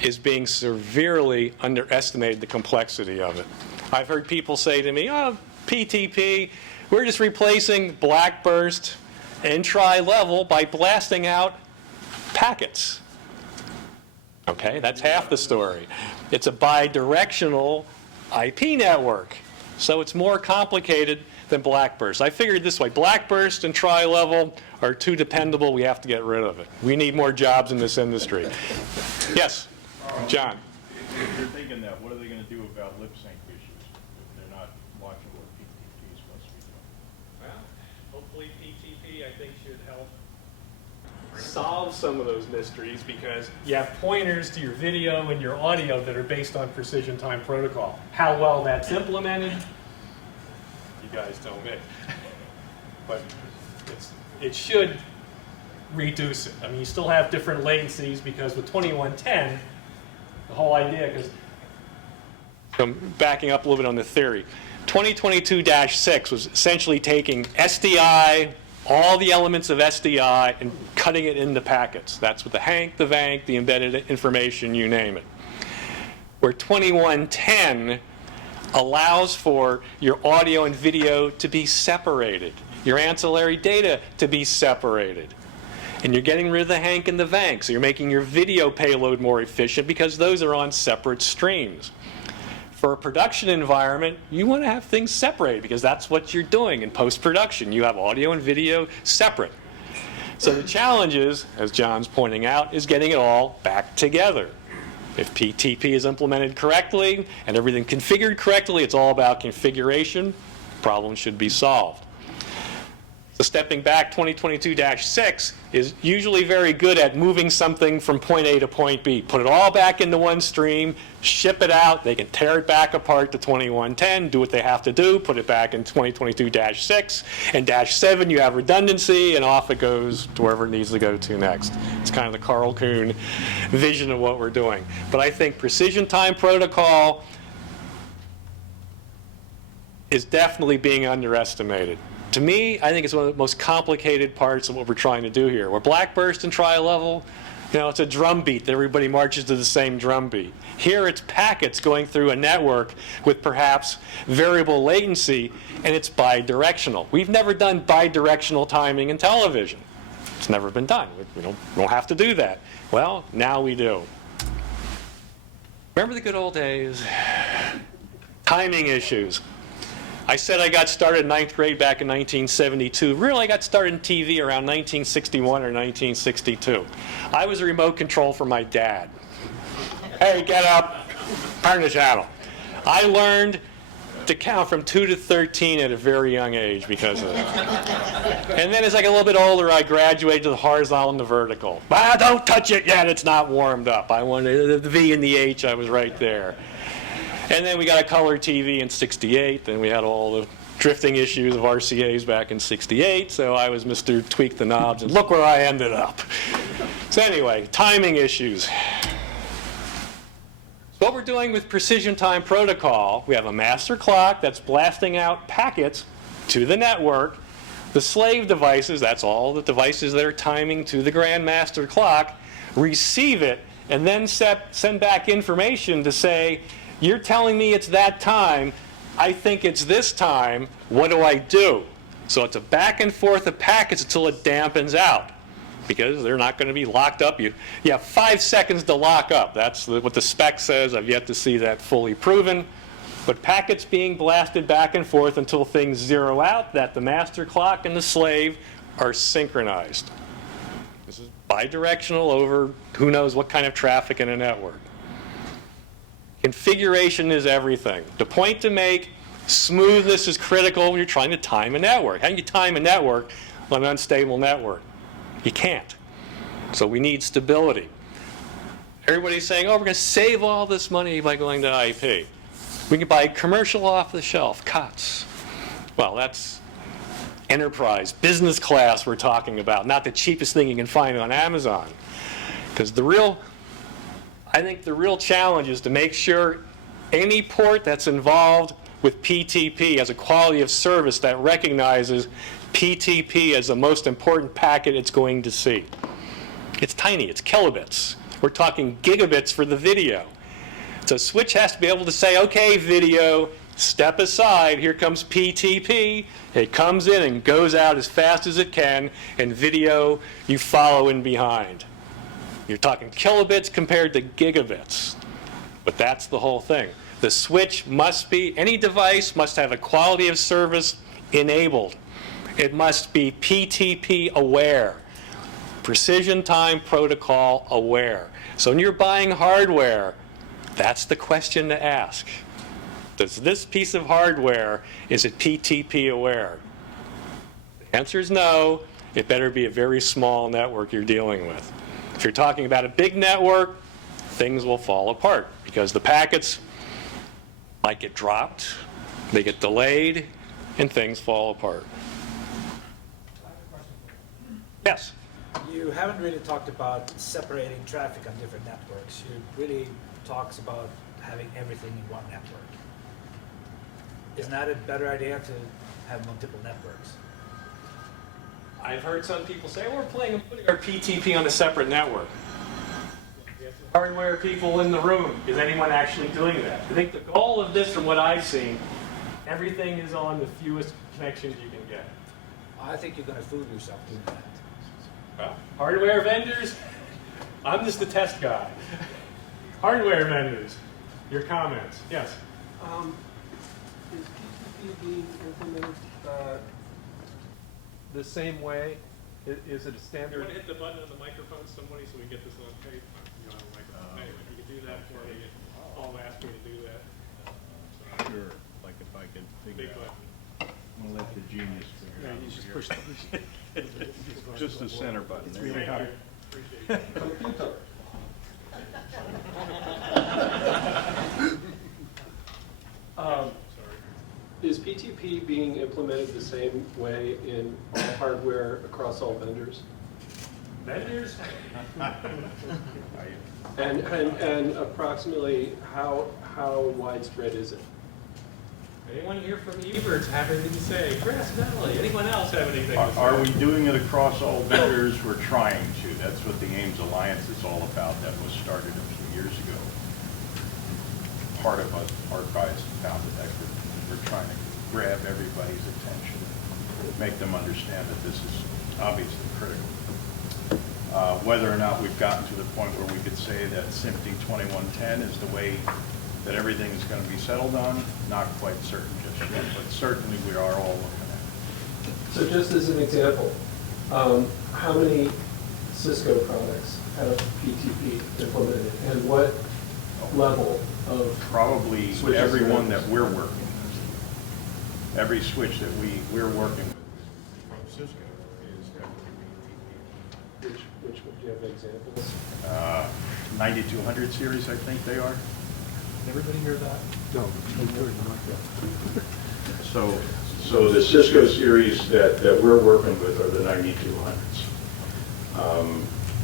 is being severely underestimated, the complexity of it. I've heard people say to me, oh, PTP, we're just replacing black burst and tri-level by blasting out packets. Okay, that's half the story. It's a bidirectional IP network, so it's more complicated than black burst. I figured this way, black burst and tri-level are too dependable, we have to get rid of it. We need more jobs in this industry. Yes, John. If you're thinking that, what are they going to do about lip sync issues if they're not watching what PTP is supposed to be doing? Well, hopefully PTP, I think, should help solve some of those mysteries because you have pointers to your video and your audio that are based on precision time protocol. How well that's implemented, you guys tell me. But it should reduce it. I mean, you still have different latencies because with 2110, the whole idea, because I'm backing up a little bit on the theory. 2022-6 was essentially taking SDI, all the elements of SDI, and cutting it into packets. That's what the HANK, the VANK, the embedded information, you name it. Where 2110 allows for your audio and video to be separated, your ancillary data to be separated. And you're getting rid of the HANK and the VANK, so you're making your video payload more efficient because those are on separate streams. For a production environment, you want to have things separated because that's what you're doing in post-production. You have audio and video separate. So the challenge is, as John's pointing out, is getting it all back together. If PTP is implemented correctly and everything configured correctly, it's all about configuration, problem should be solved. So stepping back, 2022-6 is usually very good at moving something from point A to point B. Put it all back into one stream, ship it out. They can tear it back apart to 2110, do what they have to do, put it back in 2022-6. And -7, you have redundancy, and off it goes to wherever it needs to go to next. It's kind of the Karl Kuhn vision of what we're doing. But I think precision time protocol is definitely being underestimated. To me, I think it's one of the most complicated parts of what we're trying to do here. Where black burst and tri-level, you know, it's a drum beat that everybody marches to the same drum beat. Here it's packets going through a network with perhaps variable latency, and it's bidirectional. We've never done bidirectional timing in television. It's never been done. We don't have to do that. Well, now we do. Remember the good old days? Timing issues. I said I got started in 9th grade back in 1972. Really, I got started in TV around 1961 or 1962. I was a remote control for my dad. Hey, get up, turn the channel. I learned to count from 2 to 13 at a very young age because of it. And then as I got a little bit older, I graduated to the horizontal and the vertical. But don't touch it yet, it's not warmed up. I wanted the V and the H, I was right there. And then we got a color TV in '68. Then we had all the drifting issues of RCAs back in '68. So I was Mr. Tweak the Knobs, and look where I ended up. So anyway, timing issues. What we're doing with precision time protocol, we have a master clock that's blasting out packets to the network. The slave devices, that's all the devices that are timing to the grand master clock, receive it and then send back information to say, you're telling me it's that time, I think it's this time, what do I do? So it's a back and forth of packets until it dampens out, because they're not going to be locked up. You have 5 seconds to lock up. That's what the spec says. I've yet to see that fully proven. But packets being blasted back and forth until things zero out, that the master clock and the slave are synchronized. This is bidirectional over who knows what kind of traffic in a network. Configuration is everything. The point to make, smoothness is critical when you're trying to time a network. How do you time a network on an unstable network? You can't. So we need stability. Everybody's saying, oh, we're going to save all this money by going to IP. We can buy commercial off-the-shelf COTS. Well, that's enterprise, business class we're talking about, not the cheapest thing you can find on Amazon. Because I think the real challenge is to make sure any port that's involved with PTP has a quality of service that recognizes PTP as the most important packet it's going to see. It's tiny, it's kilobits. We're talking gigabits for the video. So a switch has to be able to say, okay, video, step aside, here comes PTP. It comes in and goes out as fast as it can, and video, you follow in behind. You're talking kilobits compared to gigabits. But that's the whole thing. The switch must be, any device must have a quality of service enabled. It must be PTP aware, precision time protocol aware. So when you're buying hardware, that's the question to ask. Does this piece of hardware, is it PTP aware? The answer is no. It better be a very small network you're dealing with. If you're talking about a big network, things will fall apart because the packets might get dropped, they get delayed, and things fall apart. Yes? You haven't really talked about separating traffic on different networks. You really talks about having everything in one network. Isn't that a better idea to have multiple networks? I've heard some people say, we're putting our PTP on a separate network. Hardware people in the room, is anyone actually doing that? I think the goal of this, from what I've seen, everything is on the fewest connections you can get. I think you're going to fool yourself doing that. Well, hardware vendors, I'm just the test guy. Hardware vendors, your comments, yes? Is PTP being implemented the same way? Is it a You standard? want to hit the button on the microphone, somebody, so we get this on tape? You know, anyway, you can do that for me. Paul asked me to do that. Sure, like if I could figure Big out, button. I'm gonna let the genius figure it out. You just over push here. Just the center button. There you Thank go. you. Appreciate it. Is PTP being implemented the same way in all hardware across all vendors? Vendors? And approximately how widespread is it? Anyone here from Eberts have anything to say? Chris, Natalie, anyone else have anything to say? Are we doing it across all vendors? We're trying to. That's what the Ames Alliance is all about. That was started a few years ago. Part of us, our guys founded that group. We're trying to grab everybody's attention, make them understand that this is obviously critical. Whether or not we've gotten to the point where we could say that SMPTE 2110 is the way that everything is going to be settled on, not quite certain just yet, but certainly we are all looking at it. So just as an example, how many Cisco products have PTP implemented, and what level of Probably switches every are one there? that we're working with. Every switch that we're working with from Cisco is going to be which would you have examples? 9200 series, I think they are. Everybody hear that? No. So the Cisco series that we're working with are the 9200s.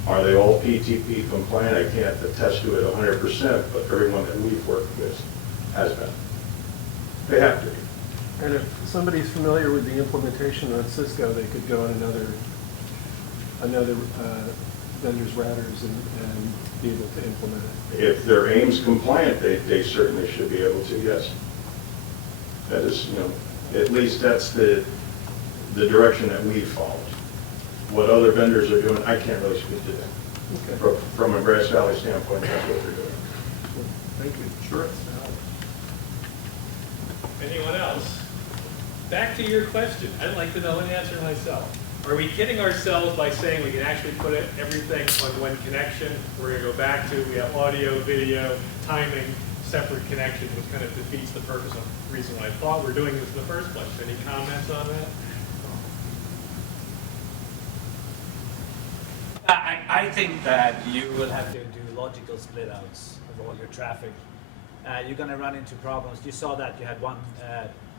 Are they all PTP compliant? I can't attest to it 100%, but everyone that we've worked with has been. They have to be. And if somebody's familiar with the implementation on Cisco, they could go on another vendor's routers and be able to implement it. If they're AIMS compliant, they certainly should be able to, yes. That is, at least that's the direction that we've followed. What other vendors are doing, I can't really speak to that. Okay. From a Grass Valley standpoint, that's what they're doing. Thank you. Sure. Anyone else? Back to your question. I'd like to know an answer myself. Are we kidding ourselves by saying we can actually put everything on one connection? We're going to go back to, we have audio, video, timing, separate connections, which kind of defeats the purpose of the reason why I thought we're doing this in the first place. Any comments on that? I think that you will have to do logical split outs of all your traffic. You're going to run into problems. You saw that you had one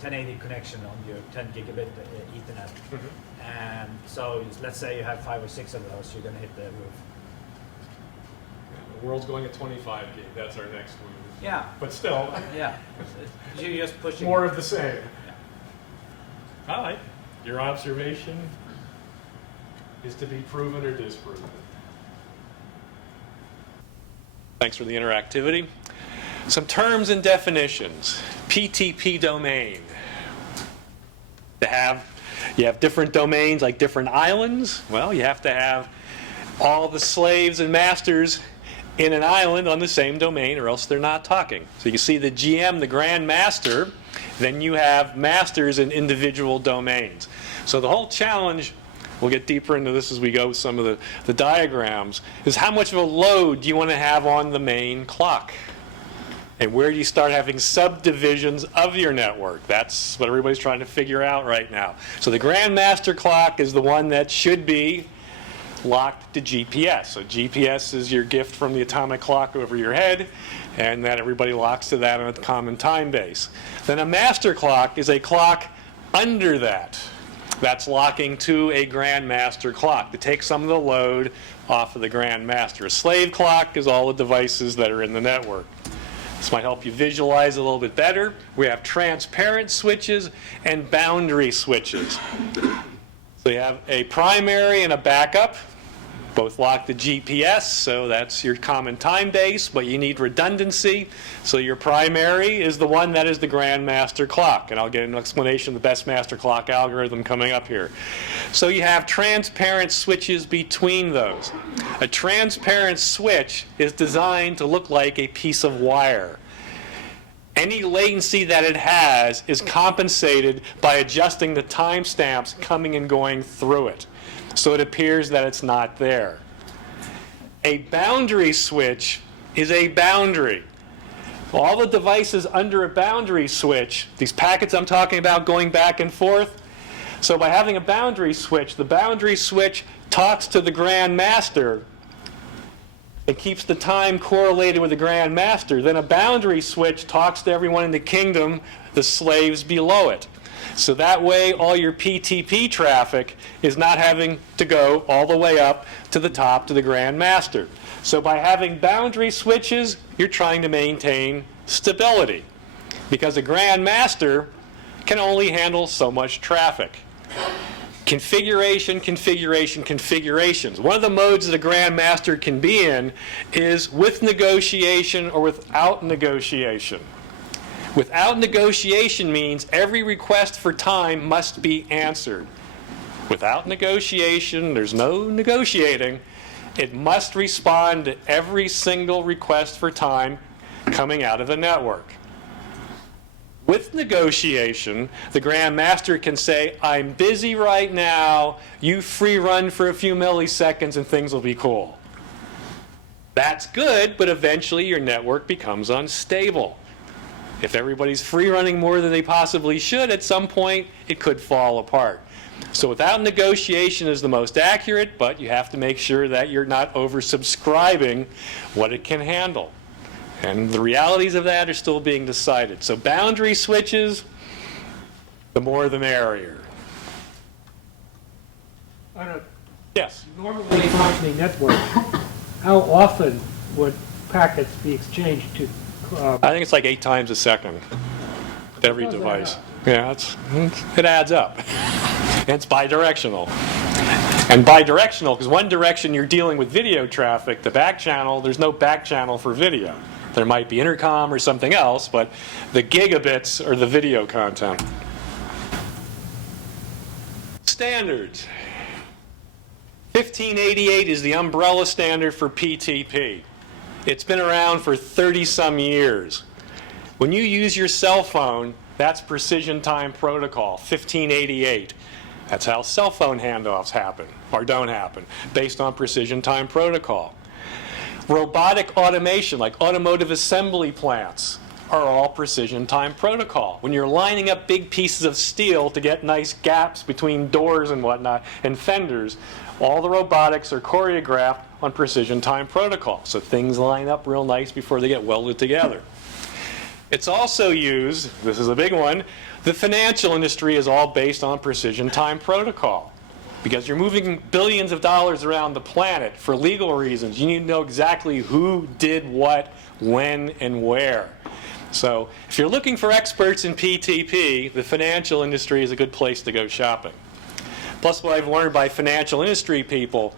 1080 connection on your 10 gigabit Ethernet. And so let's say you have 5 or 6 of those, you're going to hit the roof. The world's going at 25 gig. That's our next move. Yeah. But still, Yeah. You're just pushing. more of the same. All right. Your observation is to be proven or disproven. Thanks for the interactivity. Some terms and definitions. PTP domain. You have different domains like different islands. Well, you have to have all the slaves and masters in an island on the same domain, or else they're not talking. So you can see the GM, the Grand Master, then you have masters in individual domains. So the whole challenge, we'll get deeper into this as we go with some of the diagrams, is how much of a load do you want to have on the main clock? And where do you start having subdivisions of your network? That's what everybody's trying to figure out right now. So the Grand Master clock is the one that should be locked to GPS. So GPS is your gift from the atomic clock over your head, and that everybody locks to that on a common time base. Then a master clock is a clock under that. That's locking to a Grand Master clock to take some of the load off of the Grand Master. A slave clock is all the devices that are in the network. This might help you visualize a little bit better. We have transparent switches and boundary switches. So you have a primary and a backup, both locked to GPS, so that's your common time base, but you need redundancy. So your primary is the one that is the Grand Master clock, and I'll get an explanation of the best master clock algorithm coming up here. So you have transparent switches between those. A transparent switch is designed to look like a piece of wire. Any latency that it has is compensated by adjusting the timestamps coming and going through it, so it appears that it's not there. A boundary switch is a boundary. All the devices under a boundary switch, these packets I'm talking about going back and forth, so by having a boundary switch, the boundary switch talks to the Grand Master. It keeps the time correlated with the Grand Master. Then a boundary switch talks to everyone in the kingdom, the slaves below it. So that way all your PTP traffic is not having to go all the way up to the top to the Grand Master. So by having boundary switches, you're trying to maintain stability, because a Grand Master can only handle so much traffic. Configuration, configuration, configurations. One of the modes that a Grand Master can be in is with negotiation or without negotiation. Without negotiation means every request for time must be answered. Without negotiation, there's no negotiating. It must respond to every single request for time coming out of the network. With negotiation, the Grand Master can say, I'm busy right now, you free run for a few milliseconds and things will be cool. That's good, but eventually your network becomes unstable. If everybody's free running more than they possibly should, at some point it could fall apart. So without negotiation is the most accurate, but you have to make sure that you're not oversubscribing what it can handle. And the realities of that are still being decided. So boundary switches, the more the merrier. On a Yes. Normally functioning network, how often would packets be exchanged to, I think it's like 8 times a second with every Does add device. up. Yeah, it adds up. And it's bidirectional. And bidirectional, because one direction you're dealing with video traffic, the back channel, there's no back channel for video. There might be intercom or something else, but the gigabits are the video content. Standards. 1588 is the umbrella standard for PTP. It's been around for 30-some years. When you use your cell phone, that's precision time protocol, 1588. That's how cell phone handoffs happen, or don't happen, based on precision time protocol. Robotic automation, like automotive assembly plants, are all precision time protocol. When you're lining up big pieces of steel to get nice gaps between doors and whatnot, and fenders, all the robotics are choreographed on precision time protocol. So things line up real nice before they get welded together. It's also used, this is a big one, the financial industry is all based on precision time protocol. Because you're moving billions of dollars around the planet for legal reasons. You need to know exactly who did what, when, and where. So if you're looking for experts in PTP, the financial industry is a good place to go shopping. Plus, what I've learned by financial industry people,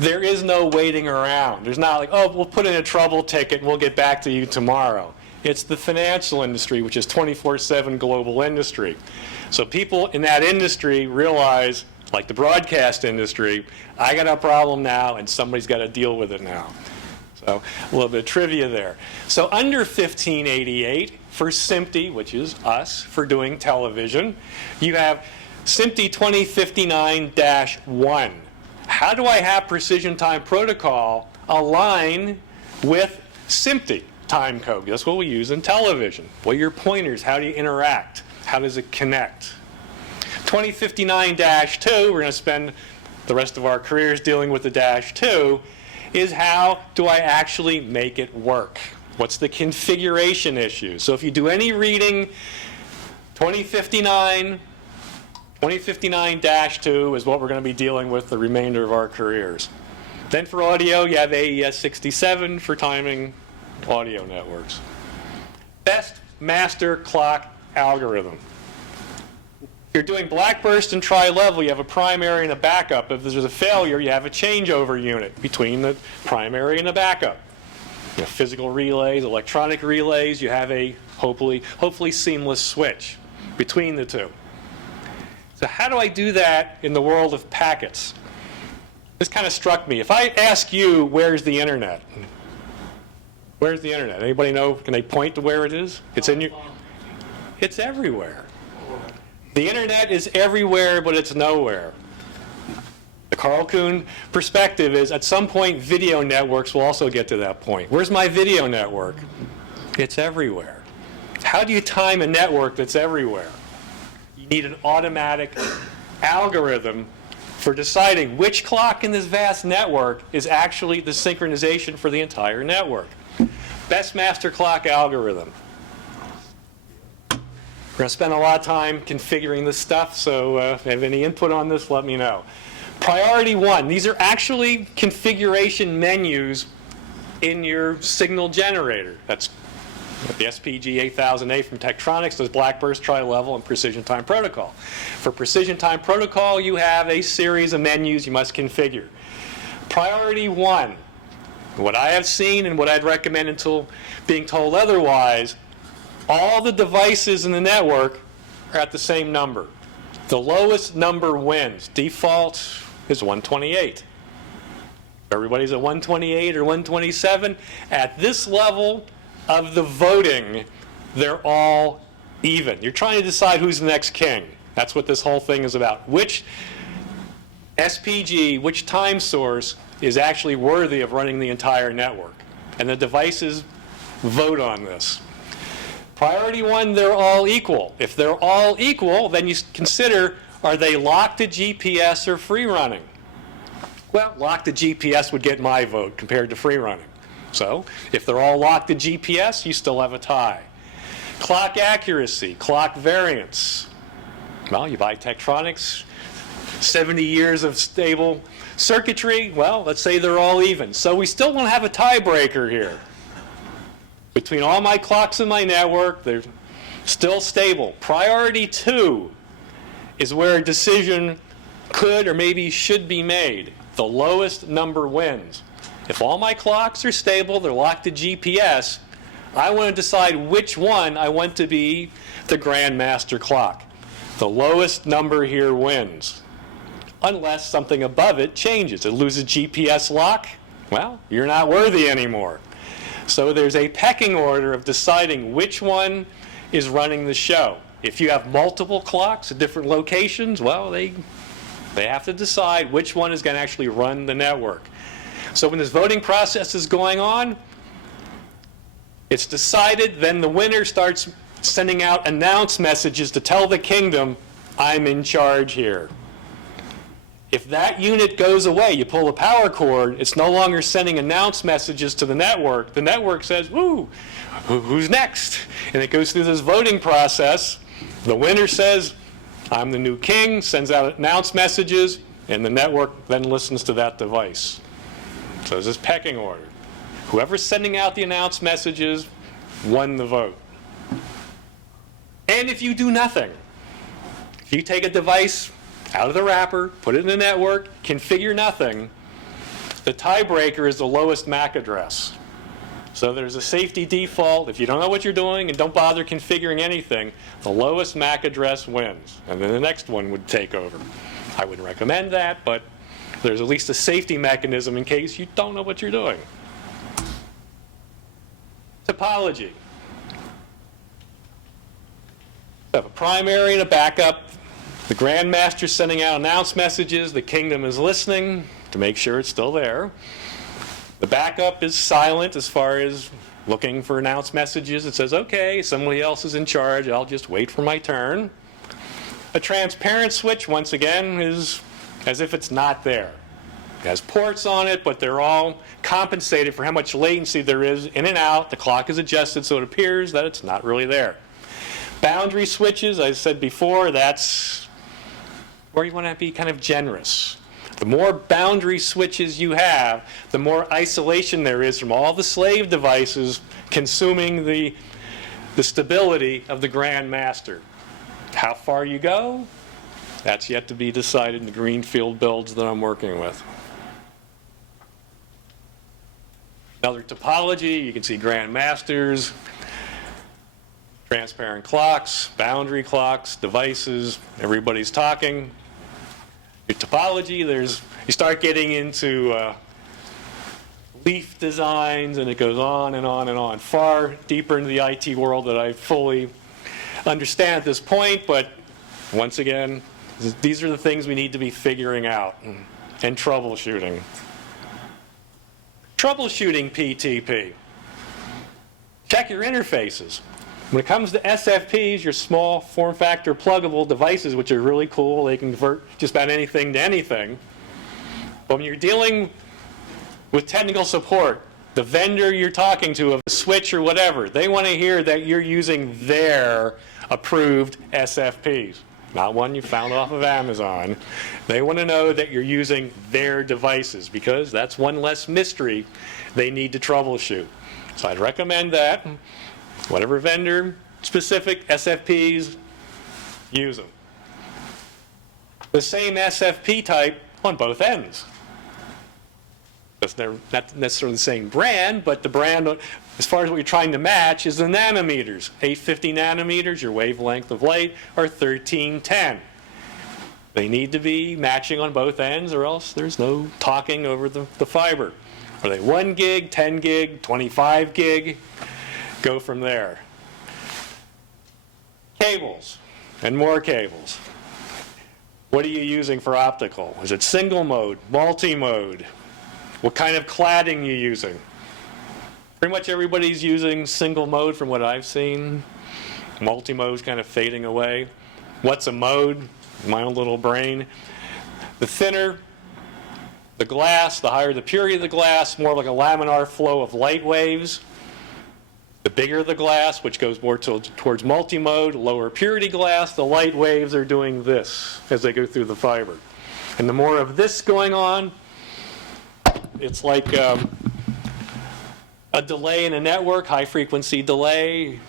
there is no waiting around. There's not like, oh, we'll put in a trouble ticket and we'll get back to you tomorrow. It's the financial industry, which is 24/7 global industry. So people in that industry realize, like the broadcast industry, I got a problem now and somebody's got to deal with it now. So a little bit of trivia there. So under 1588, for SMPTE, which is us, for doing television, you have SMPTE 2059-1. How do I have precision time protocol align with SMPTE time code? That's what we use in television. What are your pointers? How do you interact? How does it connect? 2059-2, we're going to spend the rest of our careers dealing with the -2, is how do I actually make it work? What's the configuration issue? So if you do any reading, 2059-2 is what we're going to be dealing with the remainder of our careers. Then for audio, you have AES 67 for timing audio networks. Best master clock algorithm. If you're doing blackburst and tri-level, you have a primary and a backup. If there's a failure, you have a changeover unit between the primary and the backup. You have physical relays, electronic relays, you have a hopefully seamless switch between the two. So how do I do that in the world of packets? This kind of struck me. If I ask you, where's the internet? Where's the internet? Anybody know? Can they point to where it is? It's in your. It's everywhere. The internet is everywhere, but it's nowhere. The Karl Kuhn perspective is at some point video networks will also get to that point. Where's my video network? It's everywhere. How do you time a network that's everywhere? You need an automatic algorithm for deciding which clock in this vast network is actually the synchronization for the entire network. Best master clock algorithm. We're going to spend a lot of time configuring this stuff, so if you have any input on this, let me know. Priority 1. These are actually configuration menus in your signal generator. That's the SPG 8000A from TEKTRONIX, does blackburst, tri-level, and precision time protocol. For precision time protocol, you have a series of menus you must configure. Priority 1. What I have seen and what I'd recommend until being told otherwise, all the devices in the network are at the same number. The lowest number wins. Default is 128. Everybody's at 128 or 127. At this level of the voting, they're all even. You're trying to decide who's the next king. That's what this whole thing is about. Which SPG, which time source, is actually worthy of running the entire network. And the devices vote on this. Priority 1, they're all equal. If they're all equal, then you consider, are they locked to GPS or free running? Well, locked to GPS would get my vote compared to free running. So if they're all locked to GPS, you still have a tie. Clock accuracy, clock variance. Well, you buy TEKTRONIX 70 years of stable circuitry, well, let's say they're all even. So we still want to have a tiebreaker here. Between all my clocks in my network, they're still stable. Priority 2 is where a decision could or maybe should be made. The lowest number wins. If all my clocks are stable, they're locked to GPS, I want to decide which one I want to be the grandmaster clock. The lowest number here wins. Unless something above it changes. It loses GPS lock, well, you're not worthy anymore. So there's a pecking order of deciding which one is running the show. If you have multiple clocks at different locations, well, they have to decide which one is going to actually run the network. So when this voting process is going on, it's decided, then the winner starts sending out announce messages to tell the kingdom, I'm in charge here. If that unit goes away, you pull the power cord, it's no longer sending announce messages to the network. The network says, woo, who's next? And it goes through this voting process. The winner says, I'm the new king, sends out announce messages, and the network then listens to that device. So there's this pecking order. Whoever's sending out the announce messages won the vote. And if you do nothing, if you take a device out of the wrapper, put it in the network, configure nothing, the tiebreaker is the lowest MAC address. So there's a safety default. If you don't know what you're doing and don't bother configuring anything, the lowest MAC address wins. And then the next one would take over. I wouldn't recommend that, but there's at least a safety mechanism in case you don't know what you're doing. Topology. We have a primary and a backup. The grandmaster's sending out announce messages. The kingdom is listening to make sure it's still there. The backup is silent as far as looking for announce messages. It says, okay, somebody else is in charge. I'll just wait for my turn. A transparent switch, once again, is as if it's not there. It has ports on it, but they're all compensated for how much latency there is in and out. The clock is adjusted so it appears that it's not really there. Boundary switches, I said before, that's where you want to be kind of generous. The more boundary switches you have, the more isolation there is from all the slave devices consuming the stability of the Grand Master. How far you go, that's yet to be decided in the greenfield builds that I'm working with. Another topology, you can see Grand Masters, transparent clocks, boundary clocks, devices, everybody's talking. Your topology, you start getting into leaf designs, and it goes on and on and on, far deeper into the IT world that I fully understand at this point, but once again, these are the things we need to be figuring out and troubleshooting. Troubleshooting PTP. Check your interfaces. When it comes to SFPs, your small form factor pluggable devices, which are really cool, they can convert just about anything to anything. But when you're dealing with technical support, the vendor you're talking to of a switch or whatever, they want to hear that you're using their approved SFPs, not one you found off of Amazon. They want to know that you're using their devices because that's one less mystery they need to troubleshoot. So I'd recommend that. Whatever vendor specific SFPs, use them. The same SFP type on both ends. That's not necessarily the same brand, but the brand, as far as what you're trying to match, is the nanometers. 850 nanometers, your wavelength of light, or 1310. They need to be matching on both ends, or else there's no talking over the fiber. Are they 1 gig, 10 gig, 25 gig? Go from there. Cables and more cables. What are you using for optical? Is it single mode, multi-mode? What kind of cladding are you using? Pretty much everybody's using single mode from what I've seen. Multi-mode is kind of fading away. What's a mode? My own little brain. The thinner the glass, the higher the purity of the glass, more like a laminar flow of light waves. The bigger the glass, which goes more towards multi-mode, lower purity glass, the light waves are doing this as they go through the fiber. And the more of this going on, it's like a delay in a network, high-frequency delay.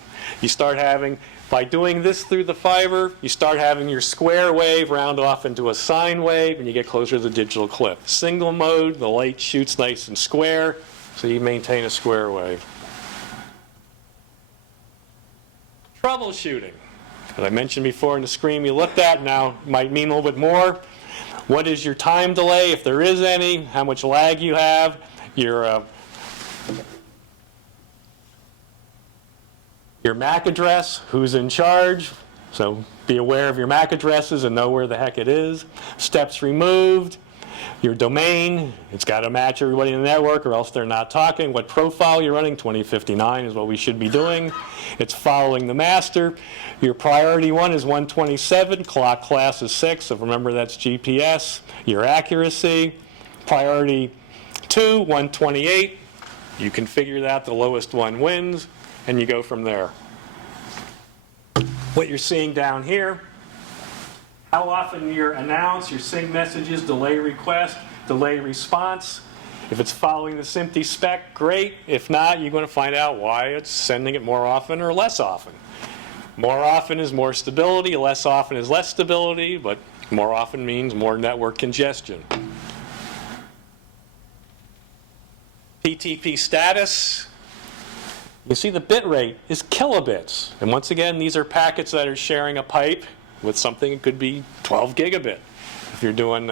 You start having, by doing this through the fiber, you start having your square wave round off into a sine wave, and you get closer to the digital cliff. Single mode, the light shoots nice and square, so you maintain a square wave. Troubleshooting. As I mentioned before in the screen you looked at, now might mean a little bit more. What is your time delay, if there is any? How much lag you have? Your MAC address, who's in charge? So be aware of your MAC addresses and know where the heck it is. Steps removed. Your domain, it's got to match everybody in the network or else they're not talking. What profile you're running, 2059 is what we should be doing. It's following the master. Your priority 1 is 127, clock class is 6, so remember that's GPS. Your accuracy, priority 2, 128. You configure that, the lowest one wins, and you go from there. What you're seeing down here, how often your announce, your sync messages, delay request, delay response. If it's following the SMPTE spec, great. If not, you're going to find out why it's sending it more often or less often. More often is more stability, less often is less stability, but more often means more network congestion. PTP status. You see the bit rate is kilobits. And once again, these are packets that are sharing a pipe with something that could be 12 gigabit if you're doing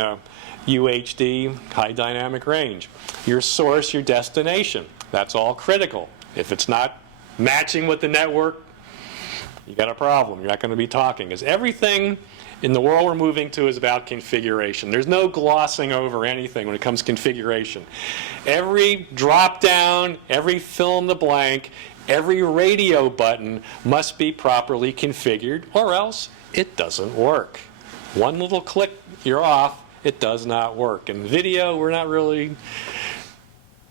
UHD, high dynamic range. Your source, your destination, that's all critical. If it's not matching with the network, you got a problem. You're not going to be talking. Because everything in the world we're moving to is about configuration. There's no glossing over anything when it comes to configuration. Every drop down, every fill in the blank, every radio button must be properly configured or else it doesn't work. One little click, you're off. It does not work. And video, we're not really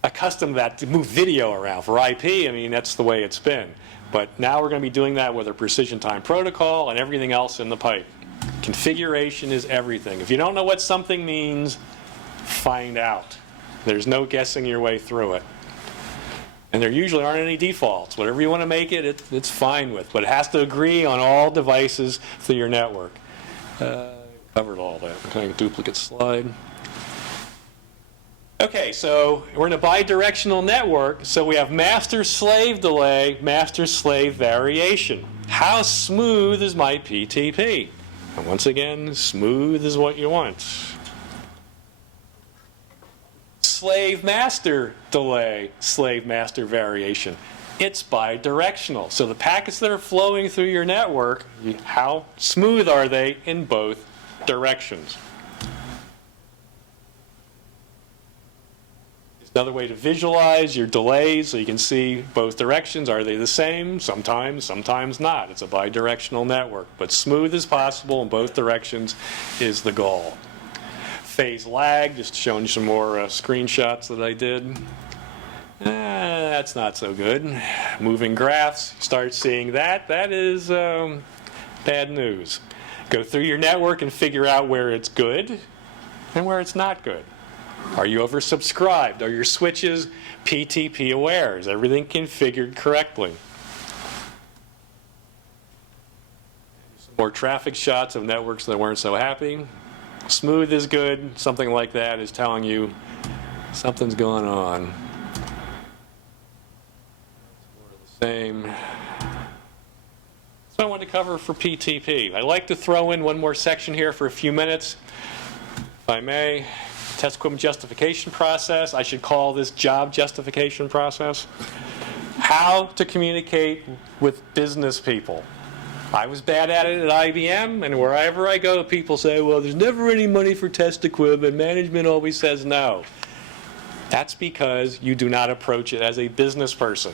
accustomed to that, to move video around. For IP, I mean, that's the way it's been. But now we're going to be doing that with a precision time protocol and everything else in the pipe. Configuration is everything. If you don't know what something means, find out. There's no guessing your way through it. And there usually aren't any defaults. Whatever you want to make it, it's fine with. But it has to agree on all devices through your network. Covered all that. Kind of a duplicate slide. Okay, so we're in a bidirectional network. So we have master-slave delay, master-slave variation. How smooth is my PTP? And once again, smooth is what you want. Slave-master delay, slave-master variation. It's bidirectional. So the packets that are flowing through your network, how smooth are they in both directions? It's another way to visualize your delays so you can see both directions. Are they the same? Sometimes, sometimes not. It's a bidirectional network. But smooth as possible in both directions is the goal. Phase lag, just showing you some more screenshots that I did. That's not so good. Moving graphs, start seeing that. That is bad news. Go through your network and figure out where it's good and where it's not good. Are you oversubscribed? Are your switches PTP aware? Is everything configured correctly? Some more traffic shots of networks that weren't so happy. Smooth is good. Something like that is telling you something's going on. More of the same. So I wanted to cover for PTP. I'd like to throw in one more section here for a few minutes, if I may. Test equipment justification process. I should call this job justification process. How to communicate with business people. I was bad at it at IBM, and wherever I go, people say, well, there's never any money for test equipment. Management always says no. That's because you do not approach it as a business person.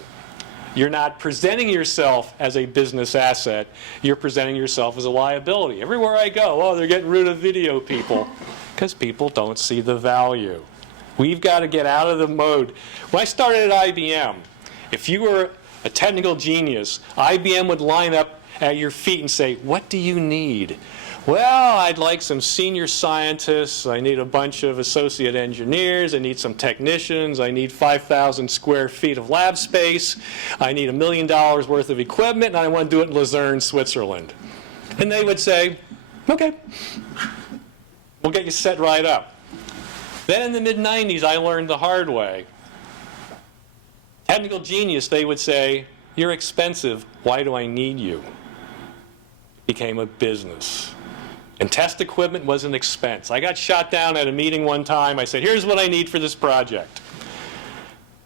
You're not presenting yourself as a business asset. You're presenting yourself as a liability. Everywhere I go, oh, they're getting rid of video people, because people don't see the value. We've got to get out of the mode. When I started at IBM, if you were a technical genius, IBM would line up at your feet and say, what do you need? Well, I'd like some senior scientists, I need a bunch of associate engineers, I need some technicians, I need 5,000 square feet of lab space, I need $1 million worth of equipment, and I want to do it in Luzerne, Switzerland. And they would say, okay, we'll get you set right up. Then in the mid-90s, I learned the hard way. Technical genius, they would say, you're expensive, why do I need you? It became a business. And test equipment was an expense. I got shot down at a meeting one time. I said, here's what I need for this project.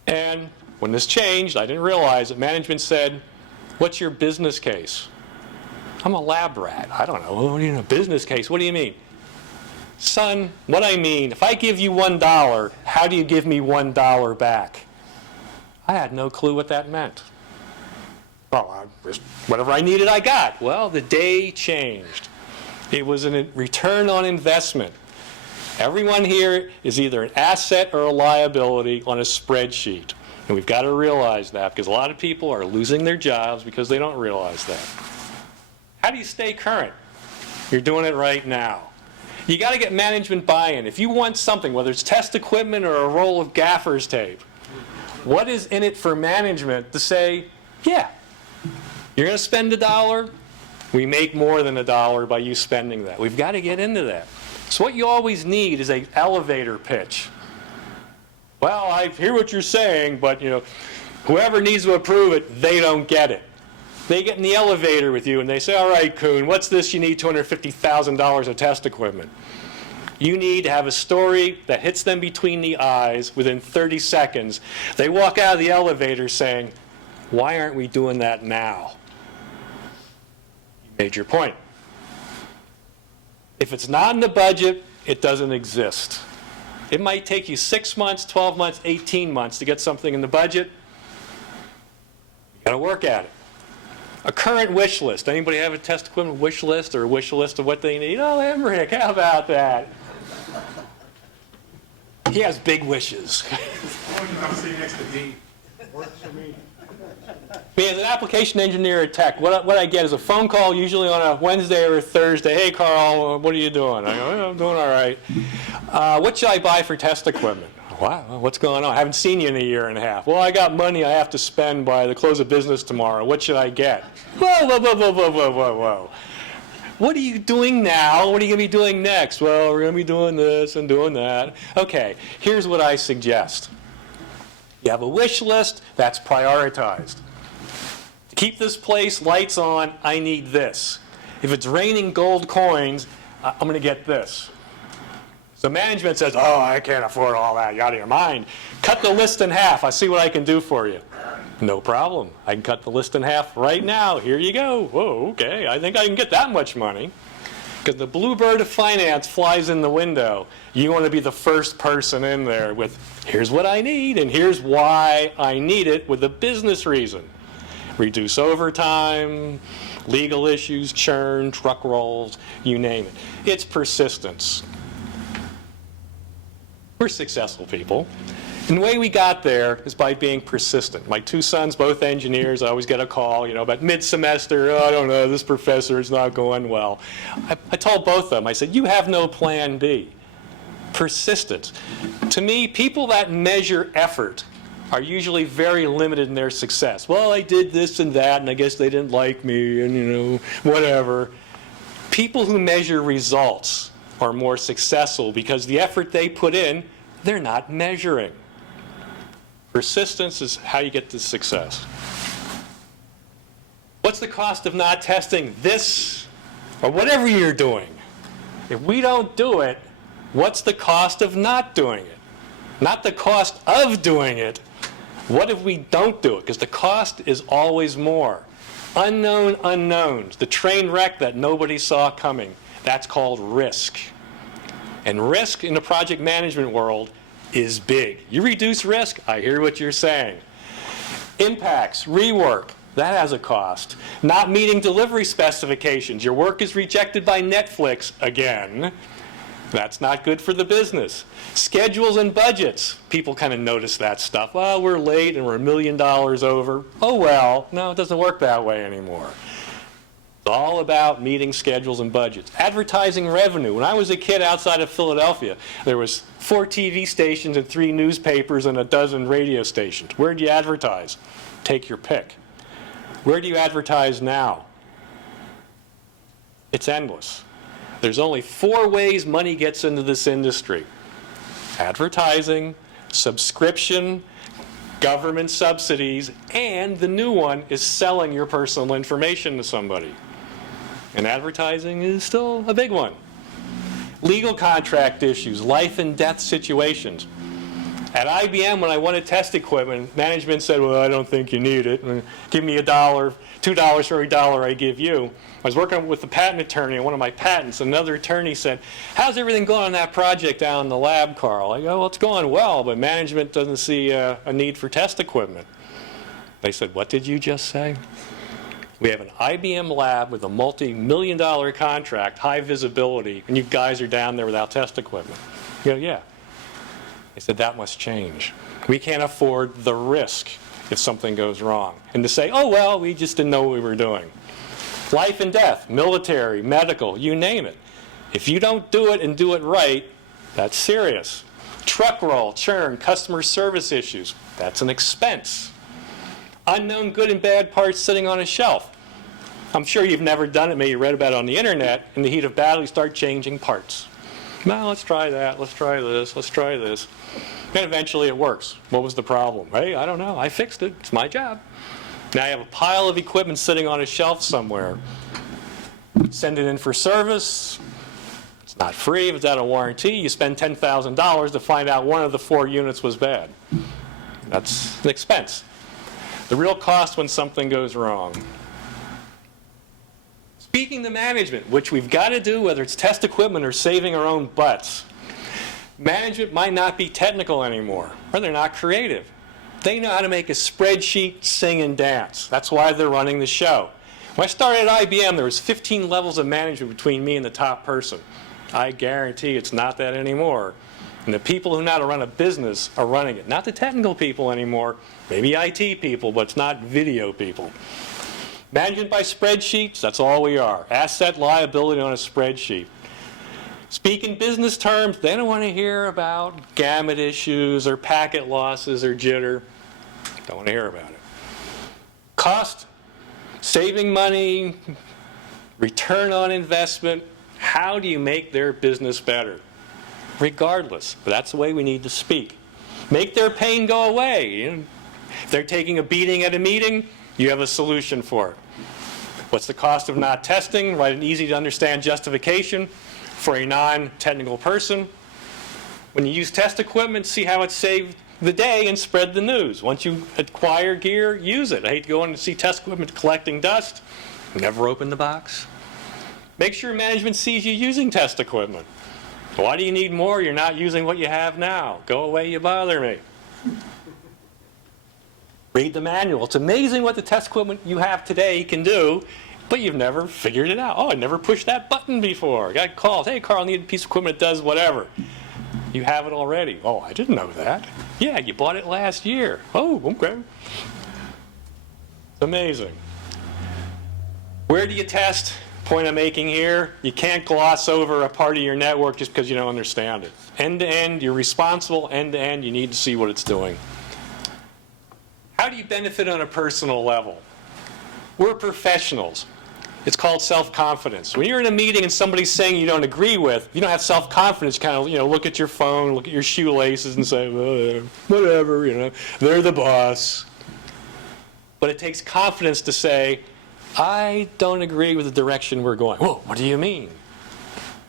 And when this changed, I didn't realize it. Management said, what's your business case? I'm a lab rat. I don't know. Oh, you know, business case. What do you mean? Son, what I mean, if I give you $1, how do you give me $1 back? I had no clue what that meant. Well, whatever I needed, I got. Well, the day changed. It was a return on investment. Everyone here is either an asset or a liability on a spreadsheet. And we've got to realize that, because a lot of people are losing their jobs because they don't realize that. How do you stay current? You're doing it right now. You got to get management buy-in. If you want something, whether it's test equipment or a roll of gaffer's tape, what is in it for management to say, yeah, you're going to spend $1? We make more than $1 by you spending that. We've got to get into that. So what you always need is an elevator pitch. Well, I hear what you're saying, but you know, whoever needs to approve it, they don't get it. They get in the elevator with you and they say, all right, Kuhn, what's this? You need $250,000 of test equipment. You need to have a story that hits them between the eyes within 30 seconds. They walk out of the elevator saying, why aren't we doing that now? You made your point. If it's not in the budget, it doesn't exist. It might take you 6 months, 12 months, 18 months to get something in the budget. You got to work at it. A current wish list. Anybody have a test equipment wish list or a wish list of what they need? Oh, Emmerich, how about that? He has big wishes. I'm sitting next to Dean. Me as an application engineer at Tech, what I get is a phone call usually on a Wednesday or a Thursday. Hey, Carl, what are you doing? I go, oh, I'm doing all right. What should I buy for test equipment? Wow, what's going on? I haven't seen you in a year and a half. Well, I got money I have to spend by the close of business tomorrow. What should I get? Whoa, whoa, whoa, whoa, whoa, whoa, whoa, whoa. What are you doing now? What are you going to be doing next? Well, we're going to be doing this and doing that. Okay, here's what I suggest. You have a wish list that's prioritized. To keep this place lights on, I need this. If it's raining gold coins, I'm going to get this. So management says, oh, I can't afford all that. You're out of your mind. Cut the list in half. I see what I can do for you. No problem. I can cut the list in half right now. Here you go. Whoa, okay. I think I can get that much money. Because the bluebird of finance flies in the window. You want to be the first person in there with, here's what I need, and here's why I need it with a business reason. Reduce overtime, legal issues, churn, truck rolls, you name it. It's persistence. We're successful people. And the way we got there is by being persistent. My two sons, both engineers, I always get a call, about mid-semester, oh, I don't know, this professor is not going well. I told both of them, I said, you have no plan B. Persistence. To me, people that measure effort are usually very limited in their success. Well, I did this and that, and I guess they didn't like me, and whatever. People who measure results are more successful because the effort they put in, they're not measuring. Persistence is how you get to success. What's the cost of not testing this or whatever you're doing? If we don't do it, what's the cost of not doing it? Not the cost of doing it. What if we don't do it? Because the cost is always more. Unknown unknowns, the train wreck that nobody saw coming. That's called risk. And risk in the project management world is big. You reduce risk, I hear what you're saying. Impacts, rework, that has a cost. Not meeting delivery specifications. Your work is rejected by Netflix again. That's not good for the business. Schedules and budgets. People kind of notice that stuff. Well, we're late and we're $1 million over. Oh well, no, it doesn't work that way anymore. It's all about meeting schedules and budgets. Advertising revenue. When I was a kid outside of Philadelphia, there was 4 TV stations and 3 newspapers and a dozen radio stations. Where do you advertise? Take your pick. Where do you advertise now? It's endless. There's only 4 ways money gets into this industry: advertising, subscription, government subsidies, and the new one is selling your personal information to somebody. And advertising is still a big one. Legal contract issues, life and death situations. At IBM, when I wanted test equipment, management said, well, I don't think you need it. Give me $1, $2 for every dollar I give you. I was working with the patent attorney on one of my patents. Another attorney said, how's everything going on that project down in the lab, Karl? I go, well, it's going well, but management doesn't see a need for test equipment. They said, what did you just say? We have an IBM lab with a multi-million-dollar contract, high visibility, and you guys are down there without test equipment. You go, yeah. They said, that must change. We can't afford the risk if something goes wrong. And to say, oh, well, we just didn't know what we were doing. Life and death, military, medical, you name it. If you don't do it and do it right, that's serious. Truck roll, churn, customer service issues, that's an expense. Unknown good and bad parts sitting on a shelf. I'm sure you've never done it, maybe you read about it on the internet. In the heat of battle, you start changing parts. Well, let's try that, let's try this, let's try this. And eventually it works. What was the problem? Hey, I don't know, I fixed it, it's my job. Now you have a pile of equipment sitting on a shelf somewhere. Send it in for service. It's not free, if it's out of warranty. You spend $10,000 to find out one of the 4 units was bad. That's an expense. The real cost when something goes wrong. Speaking to management, which we've got to do, whether it's test equipment or saving our own butts, management might not be technical anymore, or they're not creative. They know how to make a spreadsheet, sing, and dance. That's why they're running the show. When I started at IBM, there was 15 levels of management between me and the top person. I guarantee it's not that anymore. And the people who know how to run a business are running it. Not the technical people anymore, maybe IT people, but it's not video people. Management by spreadsheets, that's all we are. Asset liability on a spreadsheet. Speak in business terms, they don't want to hear about gamut issues or packet losses or jitter. Don't want to hear about it. Cost, saving money, return on investment. How do you make their business better? Regardless, but that's the way we need to speak. Make their pain go away. If they're taking a beating at a meeting, you have a solution for it. What's the cost of not testing? Write an easy to understand justification for a non-technical person. When you use test equipment, see how it saved the day and spread the news. Once you acquire gear, use it. I hate to go in and see test equipment collecting dust. Never open the box. Make sure management sees you using test equipment. Why do you need more? You're not using what you have now. Go away, you bother me. Read the manual. It's amazing what the test equipment you have today can do, but you've never figured it out. Oh, I never pushed that button before. Got called. Hey, Karl, I need a piece of equipment that does whatever. You have it already. Oh, I didn't know that. Yeah, you bought it last year. Oh, okay. It's amazing. Where do you test? Point I'm making here, you can't gloss over a part of your network just because you don't understand it. End to end, you're responsible. End to end, you need to see what it's doing. How do you benefit on a personal level? We're professionals. It's called self-confidence. When you're in a meeting and somebody's saying you don't agree with, you don't have self-confidence, kind of, look at your phone, look at your shoelaces and say, whatever, they're the boss. But it takes confidence to say, I don't agree with the direction we're going. Whoa, what do you mean?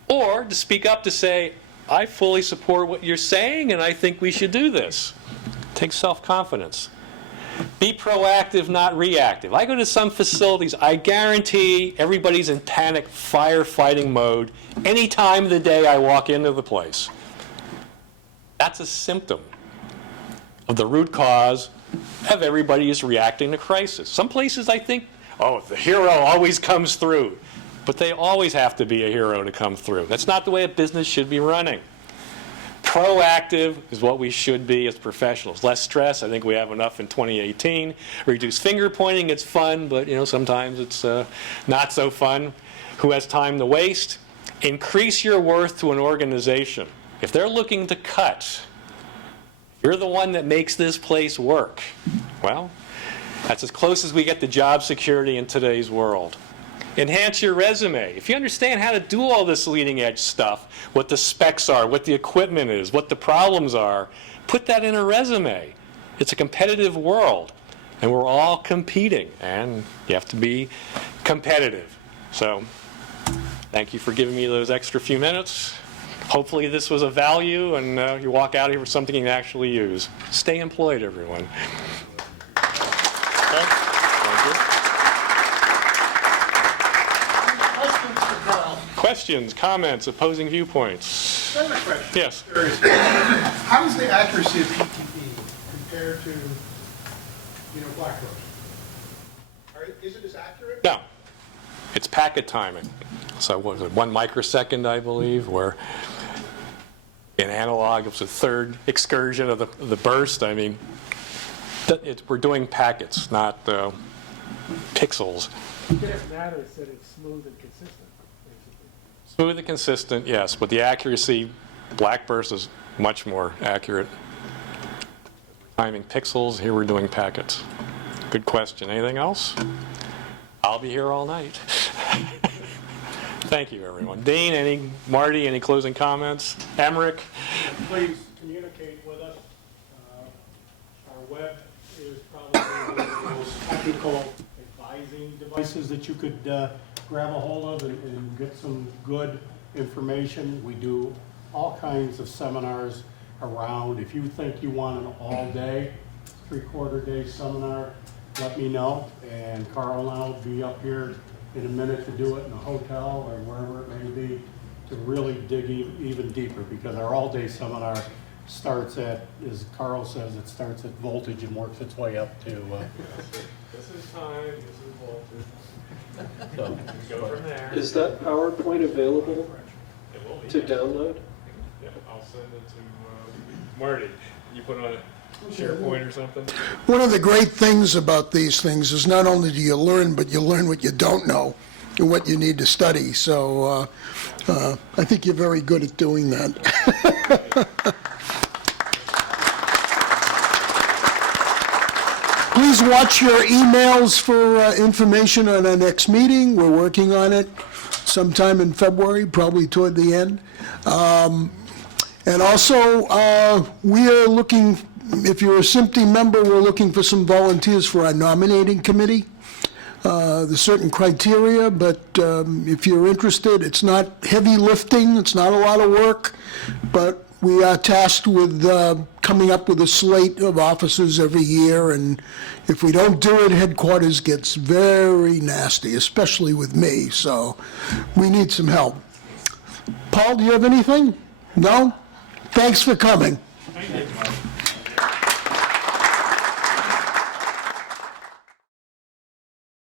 Or to speak up to say, I fully support what you're saying and I think we should do this. It takes self-confidence. Be proactive, not reactive. I go to some facilities, I guarantee everybody's in panic firefighting mode any time of the day I walk into the place. That's a symptom of the root cause of everybody is reacting to crisis. Some places I think, oh, the hero always comes through. But they always have to be a hero to come through. That's not the way a business should be running. Proactive is what we should be as professionals. Less stress, I think we have enough in 2018. Reduce finger pointing, it's fun, but sometimes it's not so fun. Who has time to waste? Increase your worth to an organization. If they're looking to cut, you're the one that makes this place work. Well, that's as close as we get to job security in today's world. Enhance your resume. If you understand how to do all this leading edge stuff, what the specs are, what the equipment is, what the problems are, put that in a resume. It's a competitive world, and we're all competing, and you have to be competitive. So, thank you for giving me those extra few minutes. Hopefully this was of value, and you walk out here with something you can actually use. Stay employed, everyone. Okay. Thank you. Questions, comments, opposing viewpoints? I have a question. Yes. How does the accuracy of PTP compare to, Blackbird? Is it as accurate? No. It's packet timing. So what was it, 1 microsecond, I believe, where in analog it was a third excursion of the burst. I mean, we're doing packets, not pixels. What matters is that it's smooth and consistent, basically. Smooth and consistent, yes, but the accuracy, Blackburst is much more accurate. Timing pixels, here we're doing packets. Good question. Anything else? I'll be here all night. Thank you, everyone. Dean, Marty, any closing comments? Emmerich? Please communicate with us. Our web is probably one of the most technical advising devices that you could grab a hold of and get some good information. We do all kinds of seminars around. If you think you want an all-day, 3/4 day seminar, let me know, and Karl and I will be up here in a minute to do it in a hotel or wherever it may be, to really dig even deeper, because our all-day seminar starts at, as Karl says, it starts at voltage and works its way up to... This is time, this is voltage. So, Go from there. Is that PowerPoint available It will be. to download? Yeah, I'll send it to Marty. You put on a SharePoint or something? One of the great things about these things is not only do you learn, but you learn what you don't know and what you need to study. So I think you're very good at doing that. Please watch your emails for information on our next meeting. We're working on it sometime in February, probably toward the end. And also, we are looking, if you're a SMPTE member, we're looking for some volunteers for our nominating committee. There's certain criteria, but if you're interested, it's not heavy lifting, it's not a lot of work, but we are tasked with coming up with a slate of officers every year, and if we don't do it, headquarters gets very nasty, especially with me, so we need some help. Paul, do you have anything? No? Thanks for coming. Thank you.